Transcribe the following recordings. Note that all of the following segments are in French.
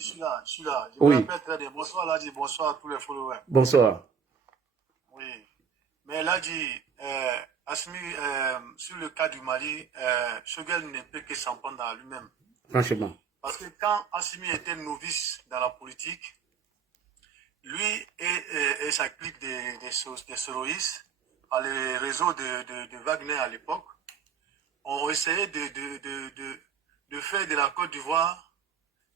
je suis là, je suis là. Je me Oui, rappelle très bien. Bonsoir, Ladji, bonsoir à tous les followers. bonsoir. Oui. Mais Ladji, Assimi, sur le cas du Mali, Choguel ne peut que s'en prendre à lui-même. Franchement. Parce que quand Assimi était novice dans la politique, lui et sa clique des soroïstes, par les réseaux de Wagner à l'époque, ont essayé de faire de la Côte d'Ivoire,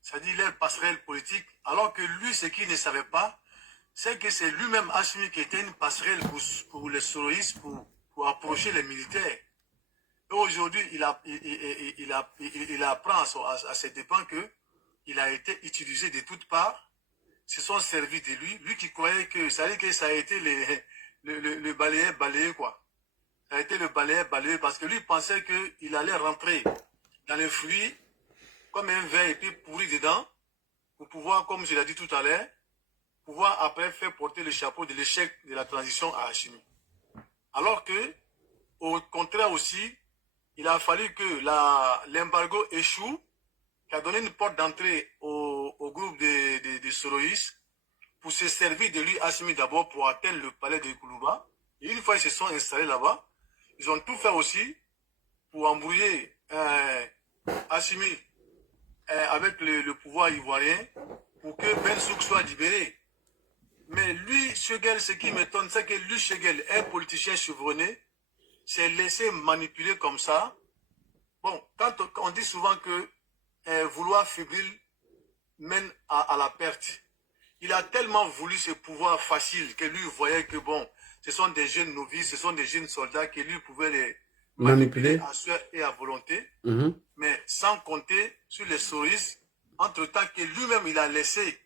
c'est-à-dire leur passerelle politique, alors que lui, ce qu'il ne savait pas, c'est que c'est lui-même Assimi qui était une passerelle pour les soroïstes, pour approcher les militaires. Et aujourd'hui, il apprend à ses dépens qu'il a été utilisé de toutes parts, se sont servis de lui, lui qui croyait que ça a été le balayé, quoi. Ça a été le balayé, parce que lui pensait qu'il allait rentrer dans les fruits comme un verre et puis pourri dedans, pour pouvoir, comme je l'ai dit tout à l'heure, pouvoir après faire porter le chapeau de l'échec de la transition à Hachimi. Alors que, au contraire aussi, il a fallu que l'embargo échoue, qui a donné une porte d'entrée au groupe des soroïstes, pour se servir de lui, Hachimi d'abord, pour atteindre le palais de Koulouba. Et une fois ils se sont installés là-bas, ils ont tout fait aussi pour embrouiller Hachimi avec le pouvoir ivoirien, pour que Ben Souk soit libéré. Mais lui, Choguel, ce qui m'étonne, c'est que lui, Choguel, un politicien chevronné, s'est laissé manipuler comme ça. Bon, quand on dit souvent que vouloir fébrile mène à la perte. Il a tellement voulu ce pouvoir facile que lui voyait que bon, ce sont des jeunes novices, ce sont des jeunes soldats que lui pouvait les manipuler à souhait et à volonté, mais sans compter sur les soroïstes, entre-temps que lui-même il a laissé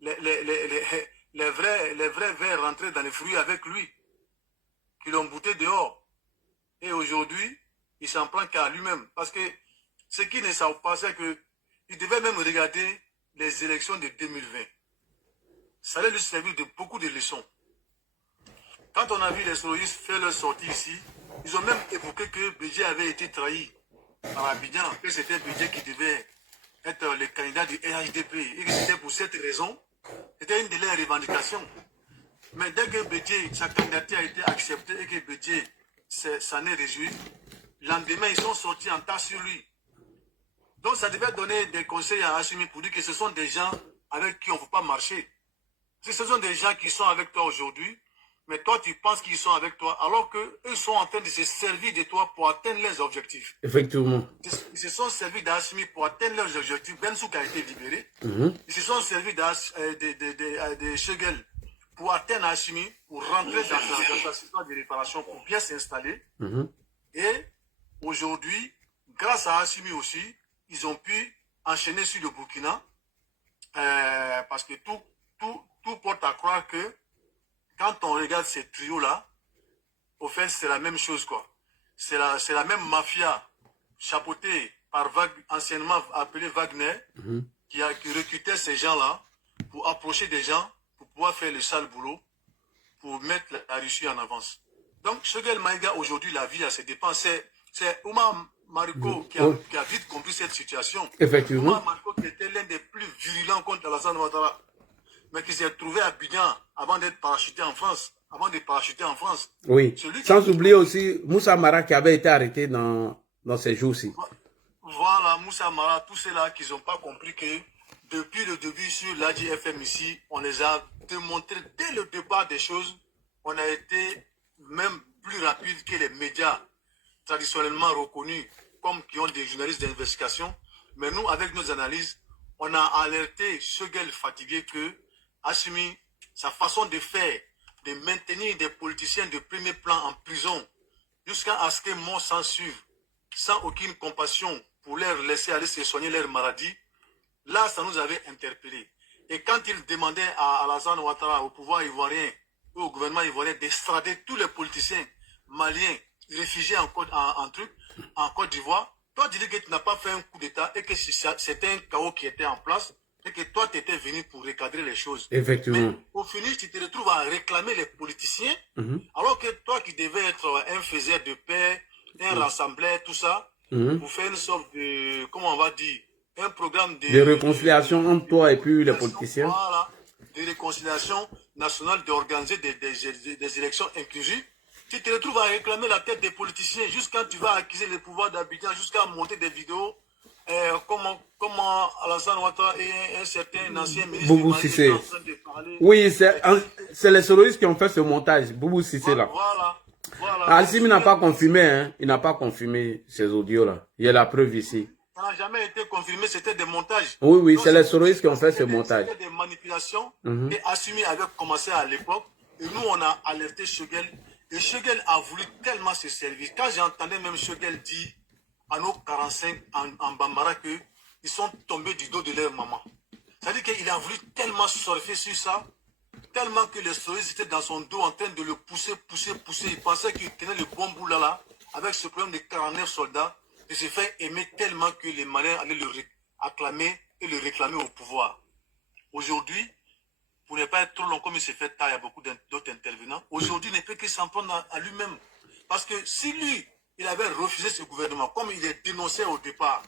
les vrais vers rentrer dans les fruits avec lui, qui l'ont bouté dehors. Et aujourd'hui, il s'en prend qu'à lui-même. Parce que ce qui ne savent pas, c'est qu'il devait même regarder les élections de 2020. Ça allait lui servir de beaucoup de leçons. Quand on a vu les soroïstes faire leur sortie ici, ils ont même évoqué que Bédié avait été trahi par Abidjan, que c'était Bédié qui devait être le candidat du RHDP. Et que c'était pour cette raison, c'était une de leurs revendications. Mais dès que Bédié, sa candidature a été acceptée et que Bédié s'en est réjoui, le lendemain, ils sont sortis en tas sur lui. Donc ça devait donner des conseils à Hachimi pour dire que ce sont des gens avec qui on ne peut pas marcher. Si ce sont des gens qui sont avec toi aujourd'hui, mais toi tu penses qu'ils sont avec toi, alors qu'eux sont en train de se servir de toi pour atteindre leurs objectifs. Effectivement. Ils se sont servis d'Hachimi pour atteindre leurs objectifs. Ben Souk a été libéré. Ils se sont servis de Choguel pour atteindre Hachimi, pour rentrer dans sa situation de réparation, pour bien s'installer. Et aujourd'hui, grâce à Hachimi aussi, ils ont pu enchaîner sur le Burkina, parce que tout porte à croire que quand on regarde ces trios-là, au fait, c'est la même chose, quoi. C'est la même mafia chapeautée par anciennement appelée Wagner, qui recrutait ces gens-là pour approcher des gens, pour pouvoir faire le sale boulot, pour mettre la Russie en avance. Donc, Choguel Maïga, aujourd'hui, la vie à ses dépens, c'est Oumar Mariko qui a vite compris cette situation. Effectivement. Oumar Mariko qui était l'un des plus virulents contre Alassane Ouattara, mais qui s'est trouvé à Abidjan avant d'être parachuté en France. Oui. Sans oublier aussi Moussa Mara qui avait été arrêté dans ces jours-ci. Voilà, Moussa Mara, tous ceux-là qui n'ont pas compris que depuis le début sur l'ADFM ici, on les a démontré dès le départ des choses. On a été même plus rapide que les médias traditionnellement reconnus comme qui ont des journalistes d'investigation. Mais nous, avec nos analyses, on a alerté Choguel fatigué que Hachimi, sa façon de faire, de maintenir des politiciens de premier plan en prison jusqu'à ce que mort s'en suive, sans aucune compassion pour leur laisser aller se soigner leur maladie, là, ça nous avait interpellés. Et quand il demandait à Alassane Ouattara, au pouvoir ivoirien, ou au gouvernement ivoirien, d'extrader tous les politiciens maliens réfugiés en Côte d'Ivoire, toi, tu dis que tu n'as pas fait un coup d'État et que c'était un chaos qui était en place et que toi, tu étais venu pour recadrer les choses. Effectivement. Mais au finish, tu te retrouves à réclamer les politiciens, alors que toi qui devais être un faiseur de paix, un rassembleur, tout ça, pour faire une sorte de, comment on va dire, un programme de réconciliation entre toi et puis les politiciens. Voilà, de réconciliation nationale, d'organiser des élections inclusives. Tu te retrouves à réclamer la tête des politiciens jusqu'à tu vas acquérir le pouvoir d'Abidjan, jusqu'à monter des vidéos. Comment Alassane Ouattara et un certain ancien ministre Boubou Cissé. sont en train de parler. Oui, c'est les soloistes qui ont fait ce montage. Boubou Cissé là. Voilà. Assimi n'a pas confirmé, hein. Il n'a pas confirmé ces audios là. Il y a la preuve ici. Ça n'a jamais été confirmé, c'était des montages. Oui, c'est les soloistes qui ont fait ce montage. C'était des manipulations et Assimi avait commencé à l'époque. Et nous, on a alerté Choguel. Et Choguel a voulu tellement se servir. Quand j'entendais même Choguel dire à nos 45 en Bambara qu'ils sont tombés du dos de leur maman. C'est-à-dire qu'il a voulu tellement surfer sur ça, tellement que les soloistes étaient dans son dos en train de le pousser. Il pensait qu'il tenait le bon bout là, avec ce problème de 49 soldats. Il s'est fait aimer tellement que les Maliens allaient le acclamer et le réclamer au pouvoir. Aujourd'hui, pour ne pas être trop long comme il s'est fait tard, il y a beaucoup d'autres intervenants. Aujourd'hui, il ne peut que s'en prendre à lui-même. Parce que si lui, il avait refusé ce gouvernement, comme il est dénoncé au départ,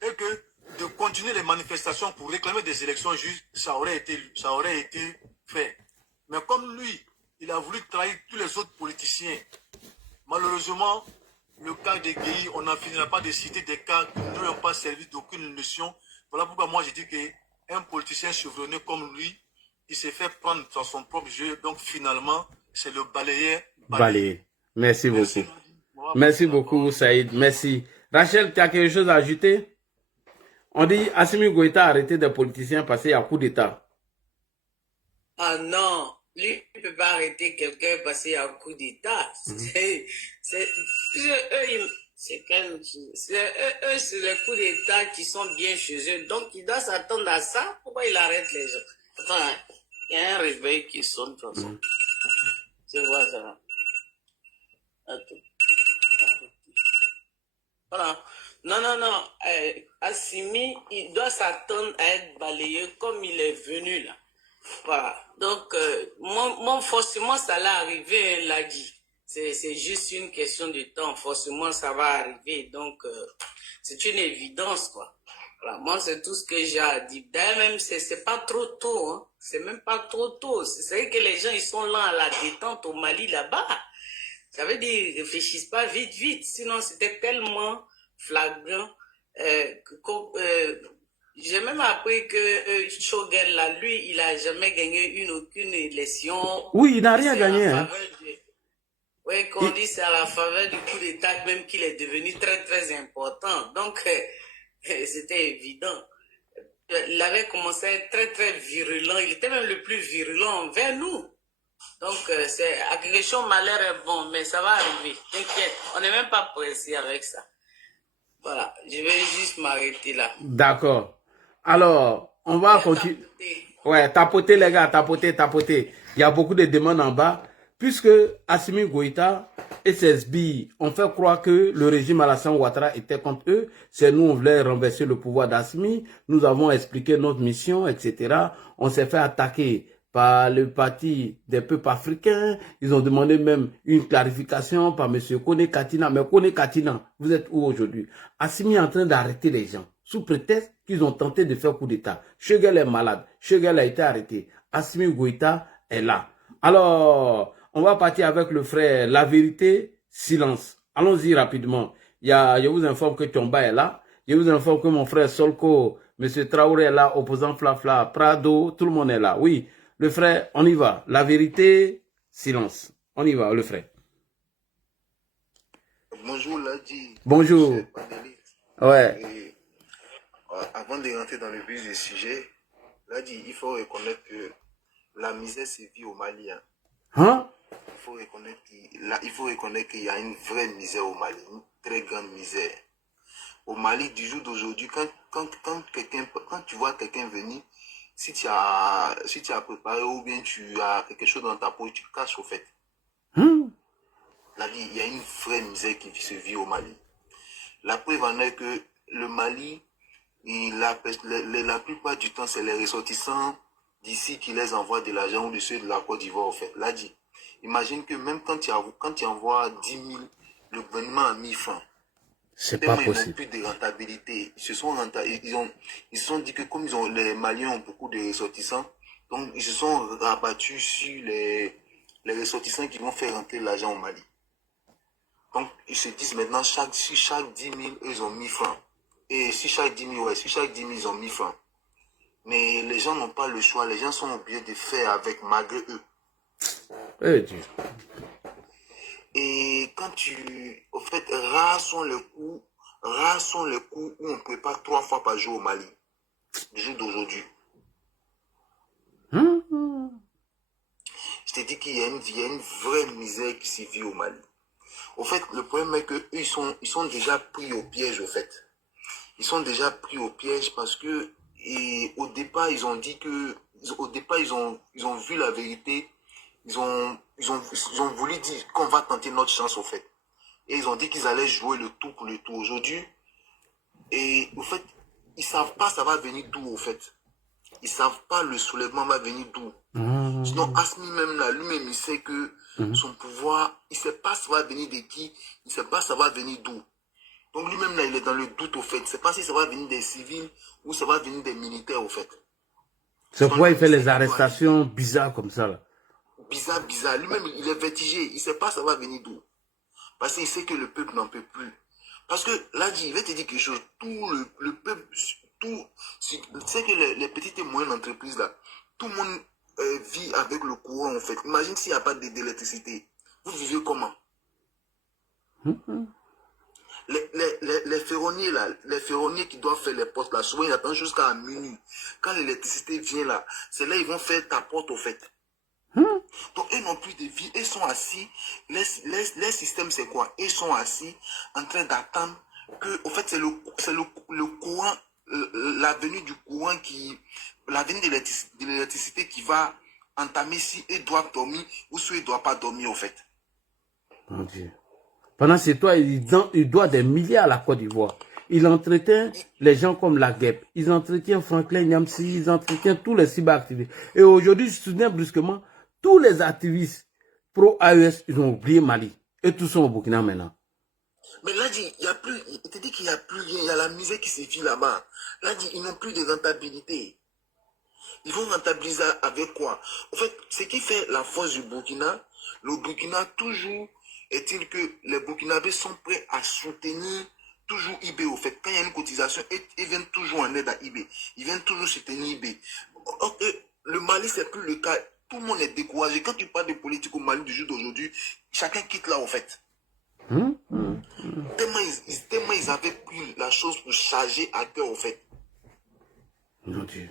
et que de continuer les manifestations pour réclamer des élections justes, ça aurait été fait. Mais comme lui, il a voulu trahir tous les autres politiciens, malheureusement, le cas de Guéhi, on n'en finira pas de citer des cas qui ne n'ont pas servi d'aucune leçon. Voilà pourquoi moi je dis qu'un politicien chevronné comme lui, il s'est fait prendre dans son propre jeu. Donc finalement, c'est le balayeur. Balayé. Merci beaucoup. Merci beaucoup, Saïd. Merci. Rachel, tu as quelque chose à ajouter? On dit Assimi Goïta a arrêté des politiciens parce qu'il y a coup d'État. Ah non, lui ne peut pas arrêter quelqu'un parce qu'il y a un coup d'État. C'est les coups d'État qui sont bien chez eux. Donc, il doit s'attendre à ça. Pourquoi il arrête les gens? Attends, il y a un réveil qui sonne de toute façon. Tu vois ça? Attends. Voilà. Non. Assimi, il doit s'attendre à être balayé comme il est venu là. Voilà. Donc, forcément, ça l'a arrivé, il l'a dit. C'est juste une question de temps. Forcément, ça va arriver. Donc, c'est une évidence, quoi. Voilà. Moi, c'est tout ce que j'ai à dire. D'ailleurs, même, c'est pas trop tôt, hein. C'est même pas trop tôt. C'est vrai que les gens, ils sont là à la détente au Mali, là-bas. Ça veut dire, ils réfléchissent pas vite. Sinon, c'était tellement flagrant, j'ai même appris que Choguel, là, lui, il n'a jamais gagné aucune élection. Oui, il n'a rien gagné. Hein. Oui, qu'on dit c'est à la faveur du coup d'État même qu'il est devenu très, très important. Donc, c'était évident. Il avait commencé à être très, très virulent. Il était même le plus virulent envers nous. Donc, c'est agression, malheur est bon, mais ça va arriver. T'inquiète, on n'est même pas pressé avec ça. Voilà, je vais juste m'arrêter là. D'accord. Alors, on va continuer. Ouais, tapoter les gars, tapoter. Il y a beaucoup de demandes en bas. Puisque Assimi Goïta et ses SBI ont fait croire que le régime Alassane Ouattara était contre eux, c'est nous, on voulait renverser le pouvoir d'Assimi. Nous avons expliqué notre mission, etc. On s'est fait attaquer par le parti des peuples africains. Ils ont demandé même une clarification par M. Kone Katina. Mais Kone Katina, vous êtes où aujourd'hui? Assimi est en train d'arrêter les gens, sous prétexte qu'ils ont tenté de faire coup d'État. Choguel est malade. Choguel a été arrêté. Assimi Goïta est là. Alors, on va partir avec le frère La Vérité, Silence. Allons-y rapidement. Je vous informe que Tomba est là. Je vous informe que mon frère Solko, M. Traoré est là, opposant Flafla, Prado, tout le monde est là. Oui, le frère, on y va. La Vérité, Silence. On y va, le frère. Bonjour, Ladi. Bonjour. Ouais. Et, avant de rentrer dans le vif du sujet, Ladi, il faut reconnaître que la misère se vit au Mali. Hein? Il faut reconnaître qu'il y a une vraie misère au Mali, une très grande misère. Au Mali, du jour d'aujourd'hui, quand tu vois quelqu'un venir, si tu as préparé ou bien tu as quelque chose dans ta peau, tu caches au fait. Il y a une vraie misère qui se vit au Mali. La preuve en est que le Mali, la plupart du temps, c'est les ressortissants d'ici qui les envoient de l'argent ou de ceux de la Côte d'Ivoire, au fait. Là, imagine que même quand tu envoies 10 000, le gouvernement a mis fin. C'est pas tellement ils n'ont possible. plus de rentabilité. Ils se sont dit que comme les Maliens ont beaucoup de ressortissants, donc ils se sont rabattus sur les ressortissants qui vont faire rentrer l'argent au Mali. Donc ils se disent maintenant, si chaque 10 000, eux, ils ont 1000 francs. Et si chaque 10 000, ils ont 1000 francs. Mais les gens n'ont pas le choix. Les gens sont obligés de faire avec malgré eux. Eh Dieu. Et quand au fait, rares sont les coups où on prépare 3 fois par jour au Mali. Du jour d'aujourd'hui. Je te dis qu'il y a une vraie misère qui s'y vit au Mali. Au fait, le problème est qu'eux, ils sont déjà pris au piège, au fait. Ils sont déjà pris au piège parce que, au départ, ils ont dit que, ils ont vu la vérité. Ils ont voulu dire qu'on va tenter notre chance, au fait. Et ils ont dit qu'ils allaient jouer le tout pour le tout aujourd'hui. Et au fait, ils savent pas ça va venir d'où, au fait. Ils savent pas le soulèvement va venir d'où. Sinon, Asmi même là, lui-même, il sait que son pouvoir, il sait pas ça va venir de qui, il sait pas ça va venir d'où. Donc lui-même là, il est dans le doute, au fait. Il sait pas si ça va venir des civils ou ça va venir des militaires, au fait. C'est pourquoi il fait les arrestations bizarres comme ça, là. Bizarre. Lui-même, il est vertigé. Il sait pas ça va venir d'où. Parce qu'il sait que le peuple n'en peut plus. Parce que là, il va te dire quelque chose. Tout le peuple, tu sais que les petites et moyennes entreprises là, tout le monde vit avec le courant en fait. Imagine s'il n'y a pas d'électricité. Vous vivez comment? Les ferronniers là, les ferronniers qui doivent faire les portes là, souvent ils attendent jusqu'à minuit. Quand l'électricité vient là, c'est là ils vont faire ta porte au fait. Donc ils n'ont plus de vie, ils sont assis. Les systèmes c'est quoi? Ils sont assis en train d'attendre que, au fait c'est le courant, la venue du courant la venue de l'électricité qui va entamer si ils doivent dormir ou si ils ne doivent pas dormir au fait. Mon Dieu. Pendant ce temps, il doit des milliards à la Côte d'Ivoire. Il entretient les gens comme la guêpe. Il entretient Franklin Nyamsi, il entretient tous les cyberactivistes. Et aujourd'hui, je me souviens brusquement, tous les activistes pro-AES, ils ont oublié Mali. Et tous sont au Burkina maintenant. Mais là, il te dit qu'il n'y a plus rien, il y a la misère qui se vit là-bas. Là, ils n'ont plus de rentabilité. Ils vont rentabiliser avec quoi? En fait, ce qui fait la force du Burkina, le Burkina, toujours est-il que les Burkinabés sont prêts à soutenir toujours IB au fait. Quand il y a une cotisation, ils viennent toujours en aide à IB. Ils viennent toujours soutenir IB. Le Mali, c'est plus le cas. Tout le monde est découragé. Quand tu parles de politique au Mali du jour d'aujourd'hui, chacun quitte là au fait. Tellement ils avaient pris la chose pour charger à cœur au fait. Mon Dieu.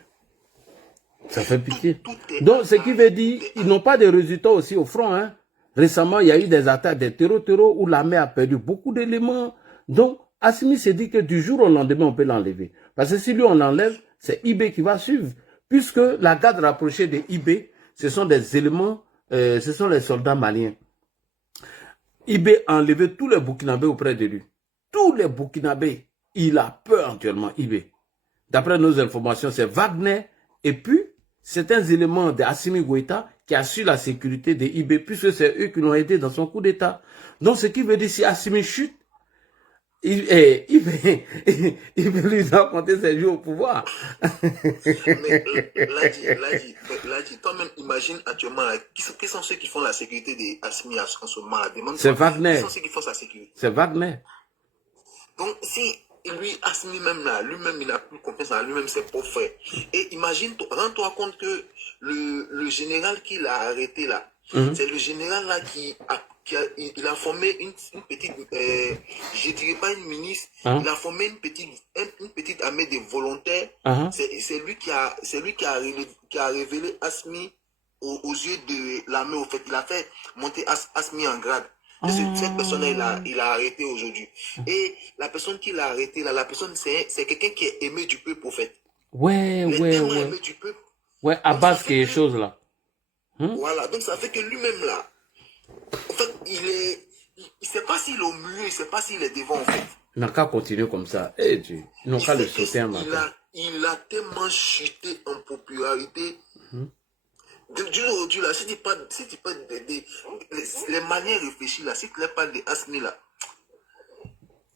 Ça fait pitié. Donc, ce qui veut dire, ils n'ont pas de résultats aussi au front. Hein. Récemment, il y a eu des attaques des terreaux où l'armée a perdu beaucoup d'éléments. Donc, Assimi s'est dit que du jour au lendemain, on peut l'enlever. Parce que si lui, on l'enlève, c'est IB qui va suivre. Puisque la garde rapprochée de IB, ce sont des éléments, ce sont les soldats maliens. IB a enlevé tous les Burkinabés auprès de lui. Tous les Burkinabés, il a peur actuellement, IB. D'après nos informations, c'est Wagner et puis certains éléments de Assimi Goïta qui assurent la sécurité de IB, puisque c'est eux qui l'ont aidé dans son coup d'État. Donc, ce qui veut dire, si Assimi chute, il veut lui raconter ses jours au pouvoir. Mais là, toi-même, imagine actuellement, qui sont ceux qui font la sécurité des Assimi en ce moment? C'est Wagner. Qui sont ceux qui font sa sécurité? C'est Wagner. Donc, si lui, Assimi même là, lui-même, il n'a plus confiance en lui-même, c'est pas fait. Et imagine, rends-toi compte que le général qui l'a arrêté là, c'est le général là il a formé une petite, je dirais pas une milice, il a formé une petite armée de volontaires. C'est lui qui a révélé Assimi aux yeux de l'armée, au fait. Il a fait monter Assimi en grade. Cette personne-là, il a arrêté aujourd'hui. Et la personne qui l'a arrêté, là, la personne, c'est quelqu'un qui est aimé du peuple, au fait. Ouais. Aimé du peuple. Ouais, à base quelque chose là. Voilà, donc ça fait que lui-même là, en fait, il sait pas s'il est au milieu, il sait pas s'il est devant, en fait. Il n'a qu'à continuer comme ça. Eh Dieu, ils n'ont qu'à le sauter un matin. Il a tellement chuté en popularité. Du aujourd'hui là, si tu parles les Maliens réfléchis là, si tu leur parles de Assimi là,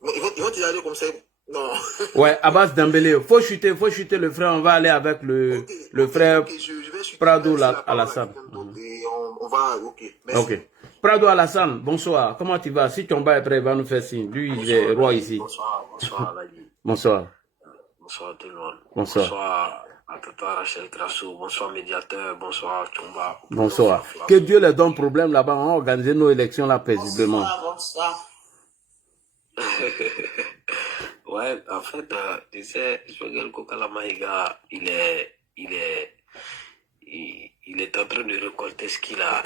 Ils vont te dire comme ça. Non. Ouais, Abbas Dembélé. Faut chuter le frère. On va aller avec le frère Ok, je vais chuter Prado la parole à Alassane. quelqu'un d'autre et on va. Ok, merci. Ok. Prado Alassane, bonsoir. Comment tu vas? Si ton bas est prêt, il va nous faire signe. Lui, il est roi ici. Bonsoir, Ladi. Bonsoir. Bonsoir à tout le monde. Bonsoir. Bonsoir à Tata Rachel Grasso. Bonsoir, médiateur. Bonsoir, Chumba. Bonsoir. Que Dieu leur donne problème là-bas. On va organiser nos élections là paisiblement. Bonsoir. Ouais, en fait, tu sais, Joël Kokalamaïga, il est en train de récolter ce qu'il a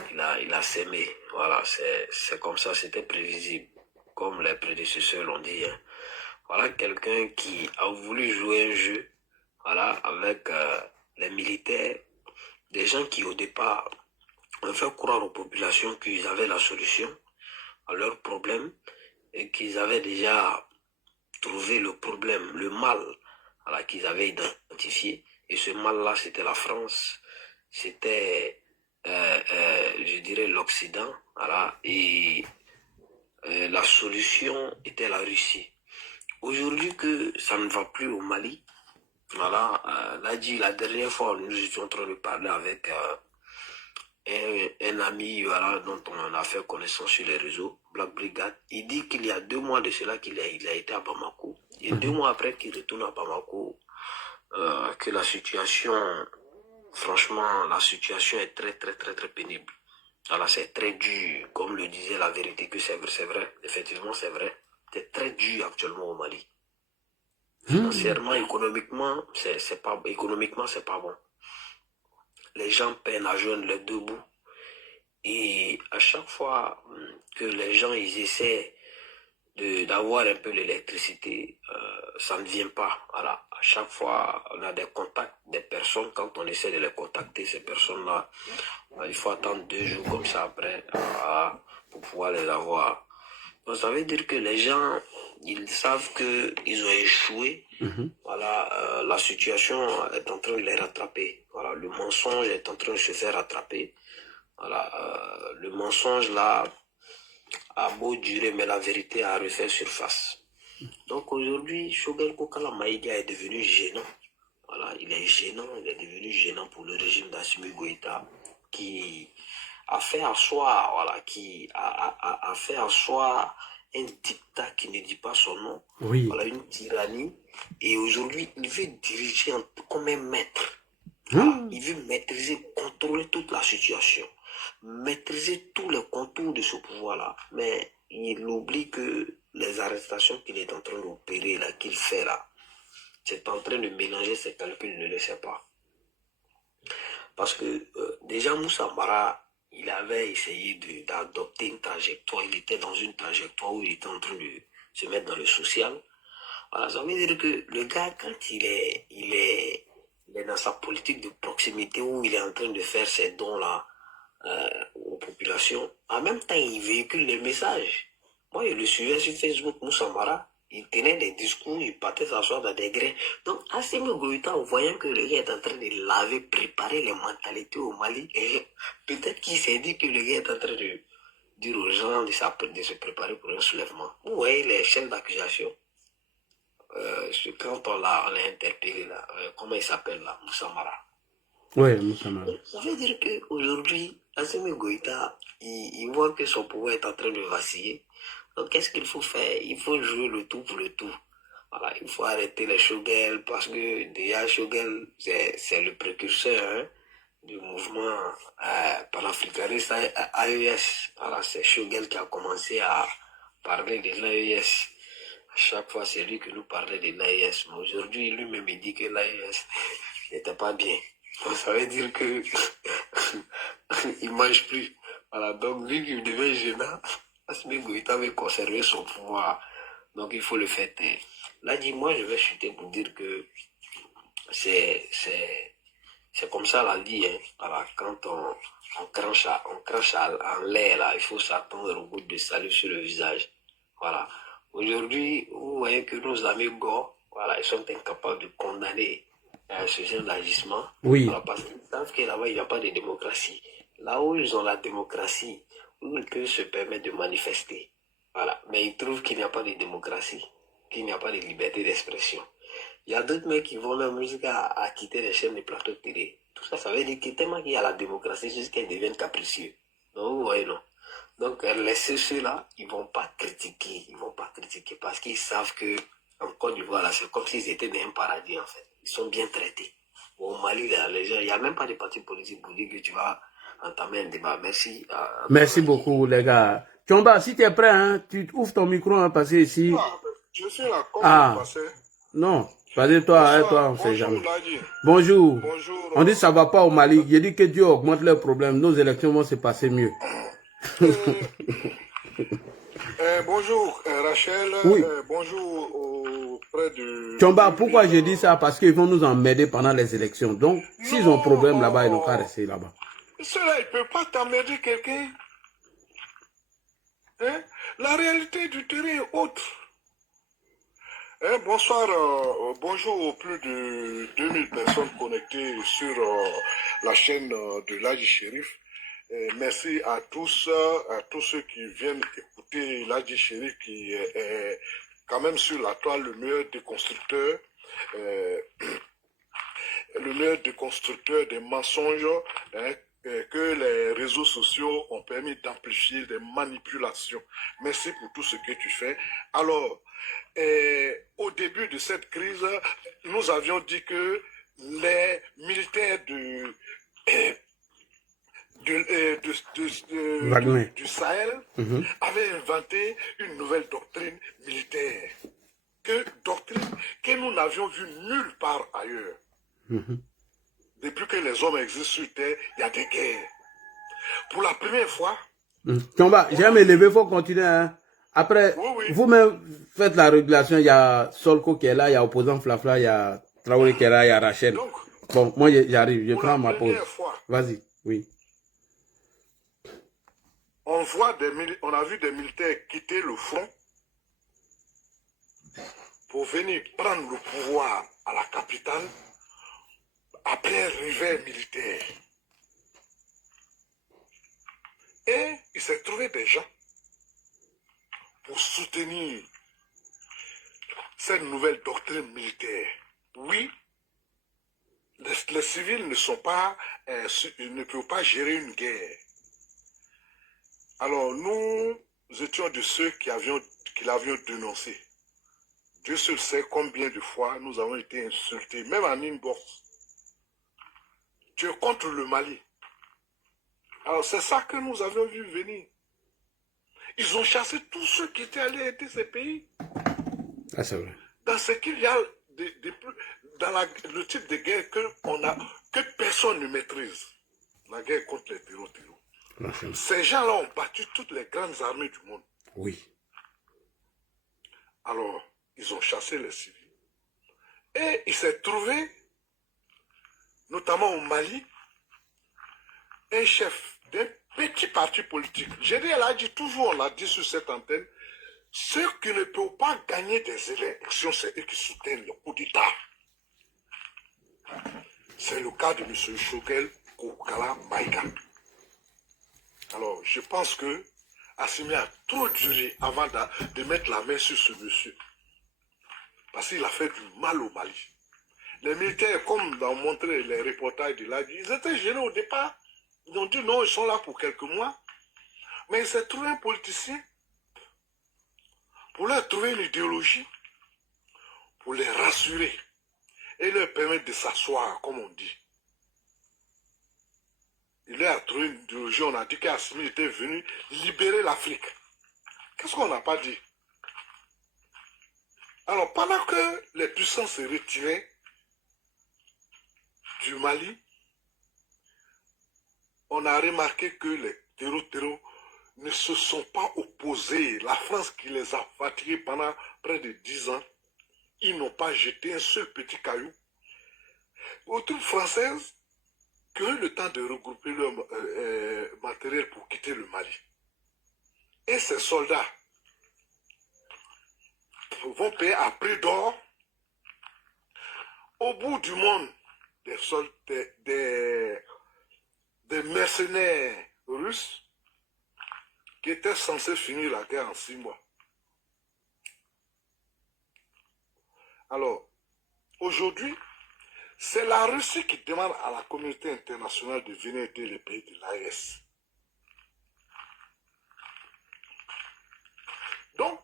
sémé. Voilà, c'est comme ça, c'était prévisible, comme les prédécesseurs l'ont dit. Hein. Voilà quelqu'un qui a voulu jouer un jeu, voilà, avec les militaires, des gens qui au départ ont fait croire aux populations qu'ils avaient la solution à leurs problèmes et qu'ils avaient déjà trouvé le problème, le mal, voilà, qu'ils avaient identifié. Et ce mal-là, c'était la France, c'était, je dirais, l'Occident, voilà, et la solution était la Russie. Aujourd'hui que ça ne va plus au Mali, voilà, la dernière fois, nous étions en train de parler avec un ami, voilà, dont on a fait connaissance sur les réseaux, Black Brigade. Il dit qu'il y a 2 mois de cela qu'il a été à Bamako. Et 2 mois après qu'il retourne à Bamako, que la situation, franchement, la situation est très, très, très, très pénible. Voilà, c'est très dur, comme le disait la vérité, que c'est vrai, effectivement c'est vrai. C'est très dur actuellement au Mali. Financièrement, économiquement, c'est pas bon. Les gens peinent à joindre les 2 bouts. Et à chaque fois que les gens ils essaient d'avoir un peu l'électricité, ça ne vient pas. Voilà. À chaque fois, on a des contacts, des personnes, quand on essaie de les contacter, ces personnes-là, il faut attendre 2 jours comme ça après pour pouvoir les avoir. Donc ça veut dire que les gens, ils savent qu'ils ont échoué. Voilà, la situation est en train de les rattraper. Voilà, le mensonge est en train de se faire rattraper. Voilà, le mensonge là a beau durer, mais la vérité a refait surface. Donc aujourd'hui, Choguel Kokala Maïga est devenu gênant. Voilà, il est devenu gênant pour le régime d'Assimi Goïta qui a fait asseoir, voilà, qui a fait asseoir un dictat qui ne dit pas son nom. Oui. Voilà, une tyrannie. Et aujourd'hui, il veut diriger comme un maître. Il veut maîtriser, contrôler toute la situation, maîtriser tous les contours de ce pouvoir-là. Mais il oublie que les arrestations qu'il est en train d'opérer, là, qu'il fait là, c'est en train de mélanger ses calculs, il ne le sait pas. Parce que déjà Moussa Mara, il avait essayé d'adopter une trajectoire, il était dans une trajectoire où il était en train de se mettre dans le social. Voilà, ça veut dire que le gars, quand il est dans sa politique de proximité où il est en train de faire ses dons-là aux populations, en même temps, il véhicule les messages. Moi, je le suivais sur Facebook, Moussa Mara, il tenait des discours, il partait s'asseoir dans des grains. Donc, Assimi Goïta, en voyant que le gars est en train de laver, préparer les mentalités au Mali, peut-être qu'il s'est dit que le gars est en train de dire aux gens de se préparer pour un soulèvement. Vous voyez les chaînes d'accusation. Quand on l'a interpellé là, comment il s'appelle là, Moussa Mara. Oui, Moussa Mara. Ça veut dire qu'aujourd'hui, Assimi Goïta, il voit que son pouvoir est en train de vaciller. Donc qu'est-ce qu'il faut faire? Il faut jouer le tout pour le tout. Voilà, il faut arrêter les Choguel parce que déjà Choguel, c'est le précurseur hein, du mouvement panafricaniste AES. Voilà, c'est Choguel qui a commencé à parler de l'AES. Chaque fois, c'est lui qui nous parlait de l'AES. Mais aujourd'hui, lui-même, il dit que l'AES n'était pas bien. Donc, ça veut dire que il mange plus. Voilà, donc lui qui devient gênant, Assimi Goïta veut conserver son pouvoir. Donc, il faut le faire taire. Là, dis-moi, je vais chuter pour dire que c'est comme ça la vie. Hein. Voilà, quand on crache en l'air, là, il faut s'attendre au bout de salut sur le visage. Voilà. Aujourd'hui, vous voyez que nos amis Go, voilà, ils sont incapables de condamner ce genre d'agissement. Oui. Voilà, parce qu'ils savent que là-bas, il n'y a pas de démocratie. Là où ils ont la démocratie, où ils peuvent se permettre de manifester. Voilà. Mais ils trouvent qu'il n'y a pas de démocratie, qu'il n'y a pas de liberté d'expression. Il y a d'autres mecs qui vont même jusqu'à quitter les chaînes de plateaux de télé. Tout ça, ça veut dire que tellement qu'il y a la démocratie jusqu'à qu'ils deviennent capricieux. Donc, vous voyez, non. Donc, laissez ceux-là, ils vont pas critiquer. Ils vont pas critiquer parce qu'ils savent que, en Côte d'Ivoire, là, c'est comme s'ils étaient dans un paradis, en fait. Ils sont bien traités. Au Mali, là, les gens, il n'y a même pas de parti politique pour dire que tu vas entamer un débat. Merci. Merci beaucoup, les gars. Chomba, si tu es prêt, hein, tu ouvres ton micro, hein, parce que ici... Je suis là, comme Ah, vous passez. non, parce que toi, hein, toi, on ne sait jamais. Bonjour. Bonjour. On dit que ça ne va pas au Mali. J'ai dit que Dieu augmente leurs problèmes. Nos élections vont se passer mieux. Bonjour Rachel. Oui. Bonjour auprès de... Chomba, pourquoi je dis ça? Parce qu'ils vont nous emmerder pendant les élections. Donc, s'ils ont problème là-bas, ils n'ont qu'à rester là-bas. Cela, il ne peut pas t'emmerder quelqu'un. Hein? La réalité du terrain est autre. Hein? Bonsoir, bonjour aux plus de 2000 personnes connectées sur la chaîne de Ladji Chérif. Merci à tous ceux qui viennent écouter Ladji Chérif qui est quand même sur la toile le meilleur déconstructeur. Le meilleur déconstructeur des mensonges, hein, que les réseaux sociaux ont permis d'amplifier des manipulations. Merci pour tout ce que tu fais. Alors, au début de cette crise, nous avions dit que les militaires du Sahel avaient inventé une nouvelle doctrine militaire. Doctrine que nous n'avions vue nulle part ailleurs. Depuis que les hommes existent sur Terre, il y a des guerres. Pour la première fois... Chomba, j'aime élever, il faut continuer. Hein. Après, vous-même faites la régulation. Il y a Solko qui est là, il y a Opposant Flafla, il y a Traoré qui est là, il y a Rachel. Donc, bon, moi j'arrive, je prends ma pause. Vas-y, oui. On a vu des militaires quitter le front pour venir prendre le pouvoir à la capitale après un réveil militaire. Et il s'est trouvé des gens pour soutenir cette nouvelle doctrine militaire. Oui, les civils ne peuvent pas gérer une guerre. Alors nous étions de ceux qui l'avions dénoncé. Dieu seul sait combien de fois nous avons été insultés, même en inbox. Tu es contre le Mali. Alors c'est ça que nous avions vu venir. Ils ont chassé tous ceux qui étaient allés aider ces pays. Ah, c'est vrai. Dans ce qu'il y a dans le type de guerre que personne ne maîtrise. La guerre contre les terroristes. Ces gens-là ont battu toutes les grandes armées du monde. Oui. Alors, ils ont chassé les civils. Et il s'est trouvé, notamment au Mali, un chef d'un petit parti politique. J'ai dit, elle a dit toujours, on l'a dit sur cette antenne, ceux qui ne peuvent pas gagner des élections, c'est eux qui soutiennent le coup d'État. C'est le cas de M. Choguel Koukala Maïga. Alors, je pense que Assimi a trop duré avant de mettre la main sur ce monsieur. Parce qu'il a fait du mal au Mali. Les militaires, comme l'ont montré les reportages de Ladji, ils étaient gênés au départ. Ils ont dit non, ils sont là pour quelques mois. Mais il s'est trouvé un politicien pour leur trouver une idéologie, pour les rassurer et leur permettre de s'asseoir, comme on dit. Il leur a trouvé une idéologie, on a dit qu'Assimi était venu libérer l'Afrique. Qu'est-ce qu'on n'a pas dit? Alors, pendant que les puissances se retiraient du Mali, on a remarqué que les terreaux ne se sont pas opposés. La France qui les a fatigués pendant près de 10 ans, ils n'ont pas jeté un seul petit caillou aux troupes françaises qui ont eu le temps de regrouper leur matériel pour quitter le Mali. Et ces soldats vont payer à prix d'or au bout du monde des mercenaires russes qui étaient censés finir la guerre en 6 mois. Alors, aujourd'hui, c'est la Russie qui demande à la communauté internationale de venir aider les pays de l'AES. Donc,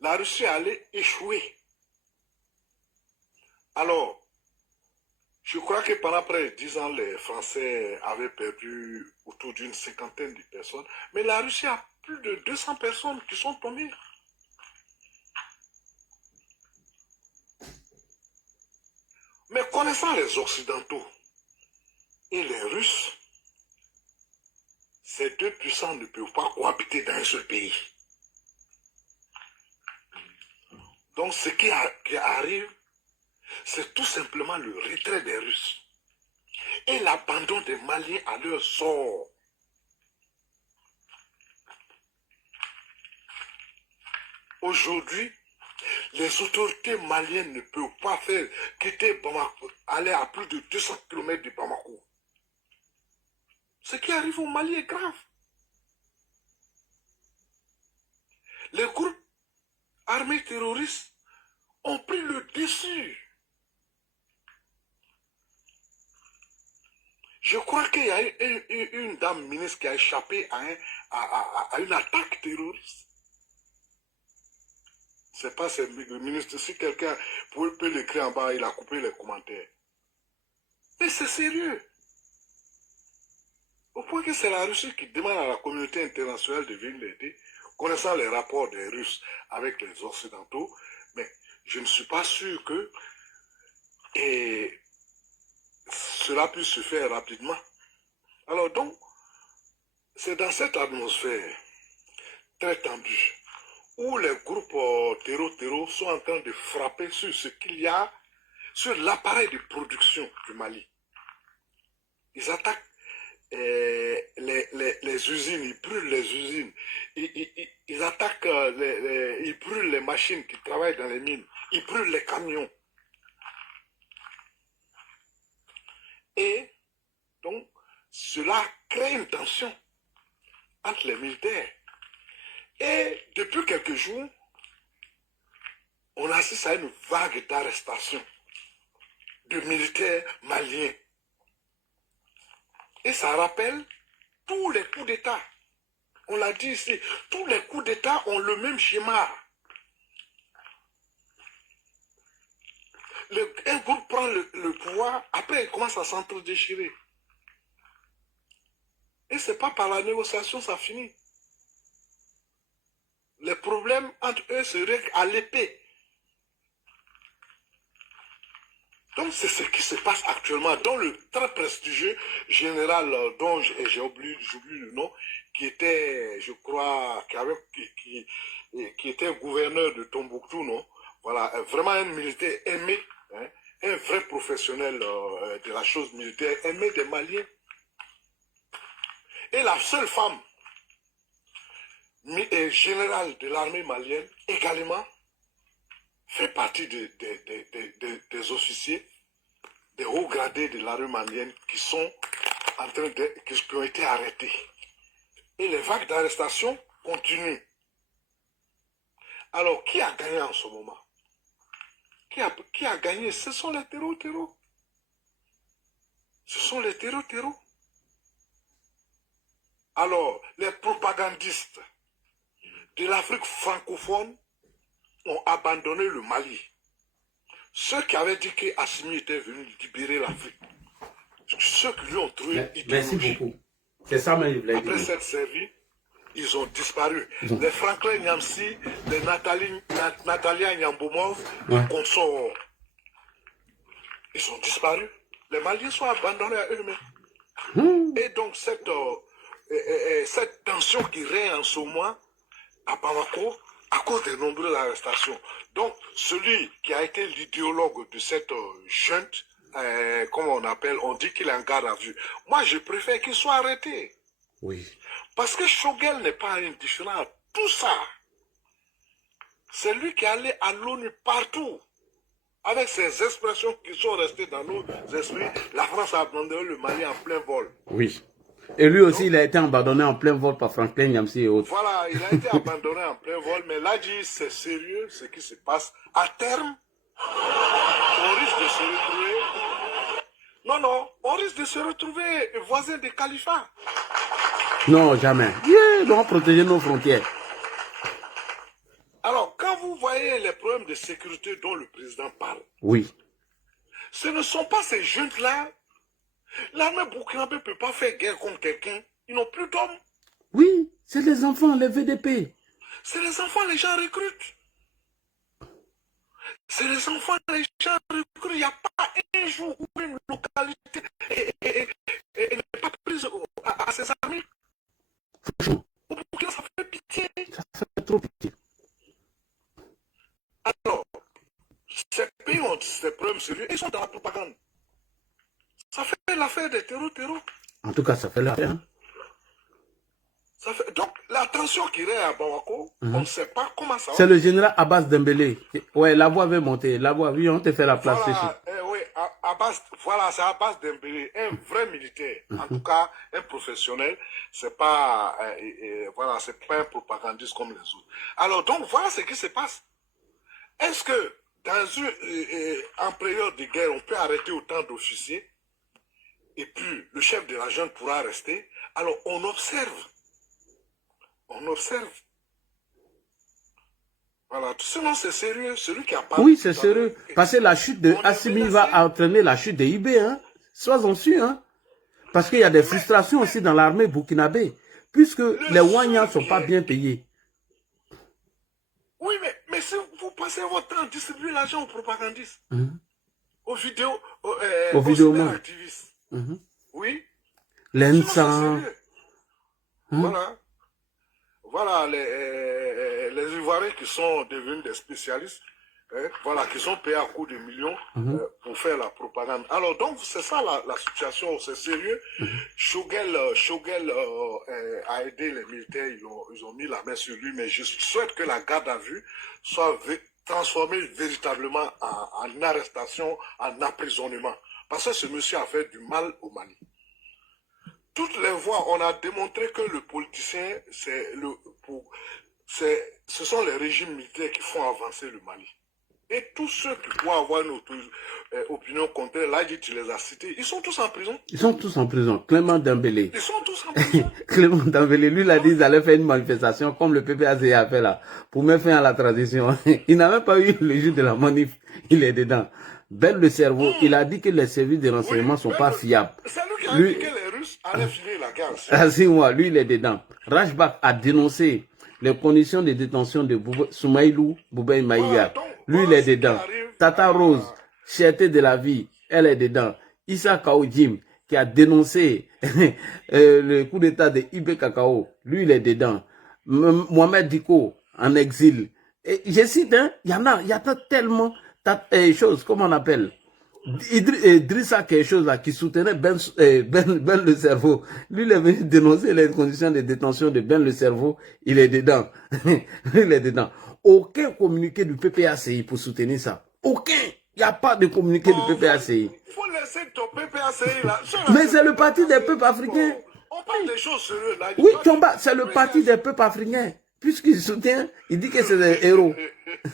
la Russie allait échouer. Alors, je crois que pendant près de 10 ans, les Français avaient perdu autour d'une cinquantaine de personnes. Mais la Russie a plus de 200 personnes qui sont tombées. Mais connaissant les Occidentaux et les Russes, ces deux puissants ne peuvent pas cohabiter dans un seul pays. Donc ce qui arrive, c'est tout simplement le retrait des Russes et l'abandon des Maliens à leur sort. Aujourd'hui, les autorités maliennes ne peuvent pas faire quitter Bamako, aller à plus de 200 km de Bamako. Ce qui arrive au Mali est grave. Les groupes armés terroristes ont pris le dessus. Je crois qu'il y a une dame ministre qui a échappé à une attaque terroriste. C'est pas le ministre. Si quelqu'un peut l'écrire en bas, il a coupé les commentaires. Mais c'est sérieux. Au point que c'est la Russie qui demande à la communauté internationale de venir l'aider, connaissant les rapports des Russes avec les Occidentaux, mais je ne suis pas sûr que cela puisse se faire rapidement. Alors donc, c'est dans cette atmosphère très tendue où les groupes terreau sont en train de frapper sur ce qu'il y a, sur l'appareil de production du Mali. Ils attaquent les usines, ils brûlent les usines, ils attaquent, ils brûlent les machines qui travaillent dans les mines, ils brûlent les camions. Et donc, cela crée une tension entre les militaires. Et depuis quelques jours, on assiste à une vague d'arrestations de militaires maliens. Et ça rappelle tous les coups d'État. On l'a dit ici, tous les coups d'État ont le même schéma. Un groupe prend le pouvoir, après il commence à s'entre-déchirer. Et ce n'est pas par la négociation, ça finit. Les problèmes entre eux se règlent à l'épée. Donc c'est ce qui se passe actuellement dans le très prestigieux général dont j'ai oublié le nom, qui était, je crois, qui était gouverneur de Tombouctou, non? Voilà, vraiment un militaire aimé, hein, un vrai professionnel de la chose militaire, aimé des Maliens. Et la seule femme générale de l'armée malienne, également, fait partie des officiers, des hauts gradés de l'armée malienne qui ont été arrêtés. Et les vagues d'arrestation continuent. Alors, qui a gagné en ce moment? Qui a gagné? Ce sont les terreaux. Ce sont les terreaux. Alors, les propagandistes de l'Afrique francophone ont abandonné le Mali. Ceux qui avaient dit qu'Assimi était venu libérer l'Afrique, ceux qui lui ont trouvé merci beaucoup. C'est ça, mais après s'être servi, ils ont disparu. Les Franklin Nyamsi, les Natalia Nyambomov, consorts, ils ont disparu. Les Maliens sont abandonnés à eux-mêmes. Et donc cette tension qui règne en ce moment à Bamako, à cause des nombreuses arrestations. Donc, celui qui a été l'idéologue de cette junte, comme on appelle, on dit qu'il est en garde à vue. Moi, je préfère qu'il soit arrêté. Oui. Parce que Choguel n'est pas indifférent à tout ça. C'est lui qui est allé à l'ONU partout. Avec ces expressions qui sont restées dans nos esprits, la France a abandonné le Mali en plein vol. Oui. Et lui aussi, il a été abandonné en plein vol par Franklin Nyamsi et autres. Voilà, il a été abandonné en plein vol, mais là, dit, c'est sérieux ce qui se passe. À terme, on risque de se retrouver... Non, on risque de se retrouver voisins des califats. Non, jamais. Nous devons protéger nos frontières. Alors, quand vous voyez les problèmes de sécurité dont le président parle, Oui. ce ne sont pas ces jeunes-là. L'armée burkinabé ne peut pas faire guerre contre quelqu'un. Ils n'ont plus d'hommes. Oui, c'est les enfants, les VDP. C'est les enfants, les gens recrutent. C'est les enfants, les gens recrutent. Il n'y a pas un jour où une localité n'est pas prise à ses armées. Franchement, Au Burkina, ça fait pitié. ça fait trop pitié. Alors, ces pays ont ces problèmes sérieux. Ils sont dans la propagande. Ça fait l'affaire des terreaux. En tout cas, ça fait l'affaire. Hein? Donc, la tension qui règne à Bamako, on ne sait pas comment ça va. C'est le général Abbas Dembélé. Ouais, la voix avait monté. La voix, oui, on te fait la place. Voilà, oui, Abbas, voilà, c'est Abbas Dembélé, un vrai militaire, en tout cas un professionnel. C'est pas, voilà, c'est pas un propagandiste comme les autres. Alors donc voilà ce qui se passe. Est-ce que en période de guerre, on peut arrêter autant d'officiers et puis le chef de la junte pourra rester? Alors on observe. Voilà, sinon c'est sérieux, celui qui a parlé. Oui, c'est sérieux. Parce que la chute de Assimi va entraîner la chute de IB, hein. Sois-en sûr, hein. Parce qu'il y a des frustrations aussi dans l'armée burkinabé, puisque les Wanyas ne sont pas bien payés. Oui, mais si vous passez votre temps à distribuer l'argent aux propagandistes, aux vidéomans activistes, oui, l'ENSA. Voilà les Ivoiriens qui sont devenus des spécialistes, voilà, qui sont payés à coups de millions pour faire la propagande. Alors donc c'est ça la situation, c'est sérieux. Shogel a aidé les militaires, ils ont mis la main sur lui, mais je souhaite que la garde à vue soit transformée véritablement en arrestation, en emprisonnement. Parce que ce monsieur a fait du mal au Mali. Toutes les voix, on a démontré que le politicien, ce sont les régimes militaires qui font avancer le Mali. Et tous ceux qui pourraient avoir une opinion contraire, là, tu les as cités, ils sont tous en prison. Ils sont tous en prison. Clément Dembélé. Ils sont tous en prison. Clément Dembélé, lui, il a dit qu'ils allaient faire une manifestation comme le PPAC a fait là, pour mettre fin à la transition. Il n'a même pas eu le jour de la manif. Il est dedans. Ben le cerveau, il a dit que les services de renseignement ne sont pas fiables. C'est lui qui a dit que les Russes allaient finir la guerre. Ah, si, moi, lui, il est dedans. Rajbak a dénoncé les conditions de détention de Soumaïlou Boubaï Maïga. Lui, il est dedans. Tata Rose, cherté de la vie, elle est dedans. Issa Kaoudjim, qui a dénoncé le coup d'état de Ibé Kakao, lui, il est dedans. Mohamed Diko, en exil. Et je cite, hein, il y a tellement de choses, comment on appelle? Idrissa quelque chose là qui soutenait Ben le cerveau. Lui, il est venu dénoncer les conditions de détention de Ben le cerveau. Il est dedans. Il est dedans. Aucun communiqué du PPACI pour soutenir ça. Aucun. Il n'y a pas de communiqué du PPACI. Il faut laisser ton PPACI là. Mais c'est le parti des peuples africains. On parle des choses sérieuses là. Oui, Tomba, c'est le parti des peuples africains. Puisqu'il soutient, il dit que c'est des héros.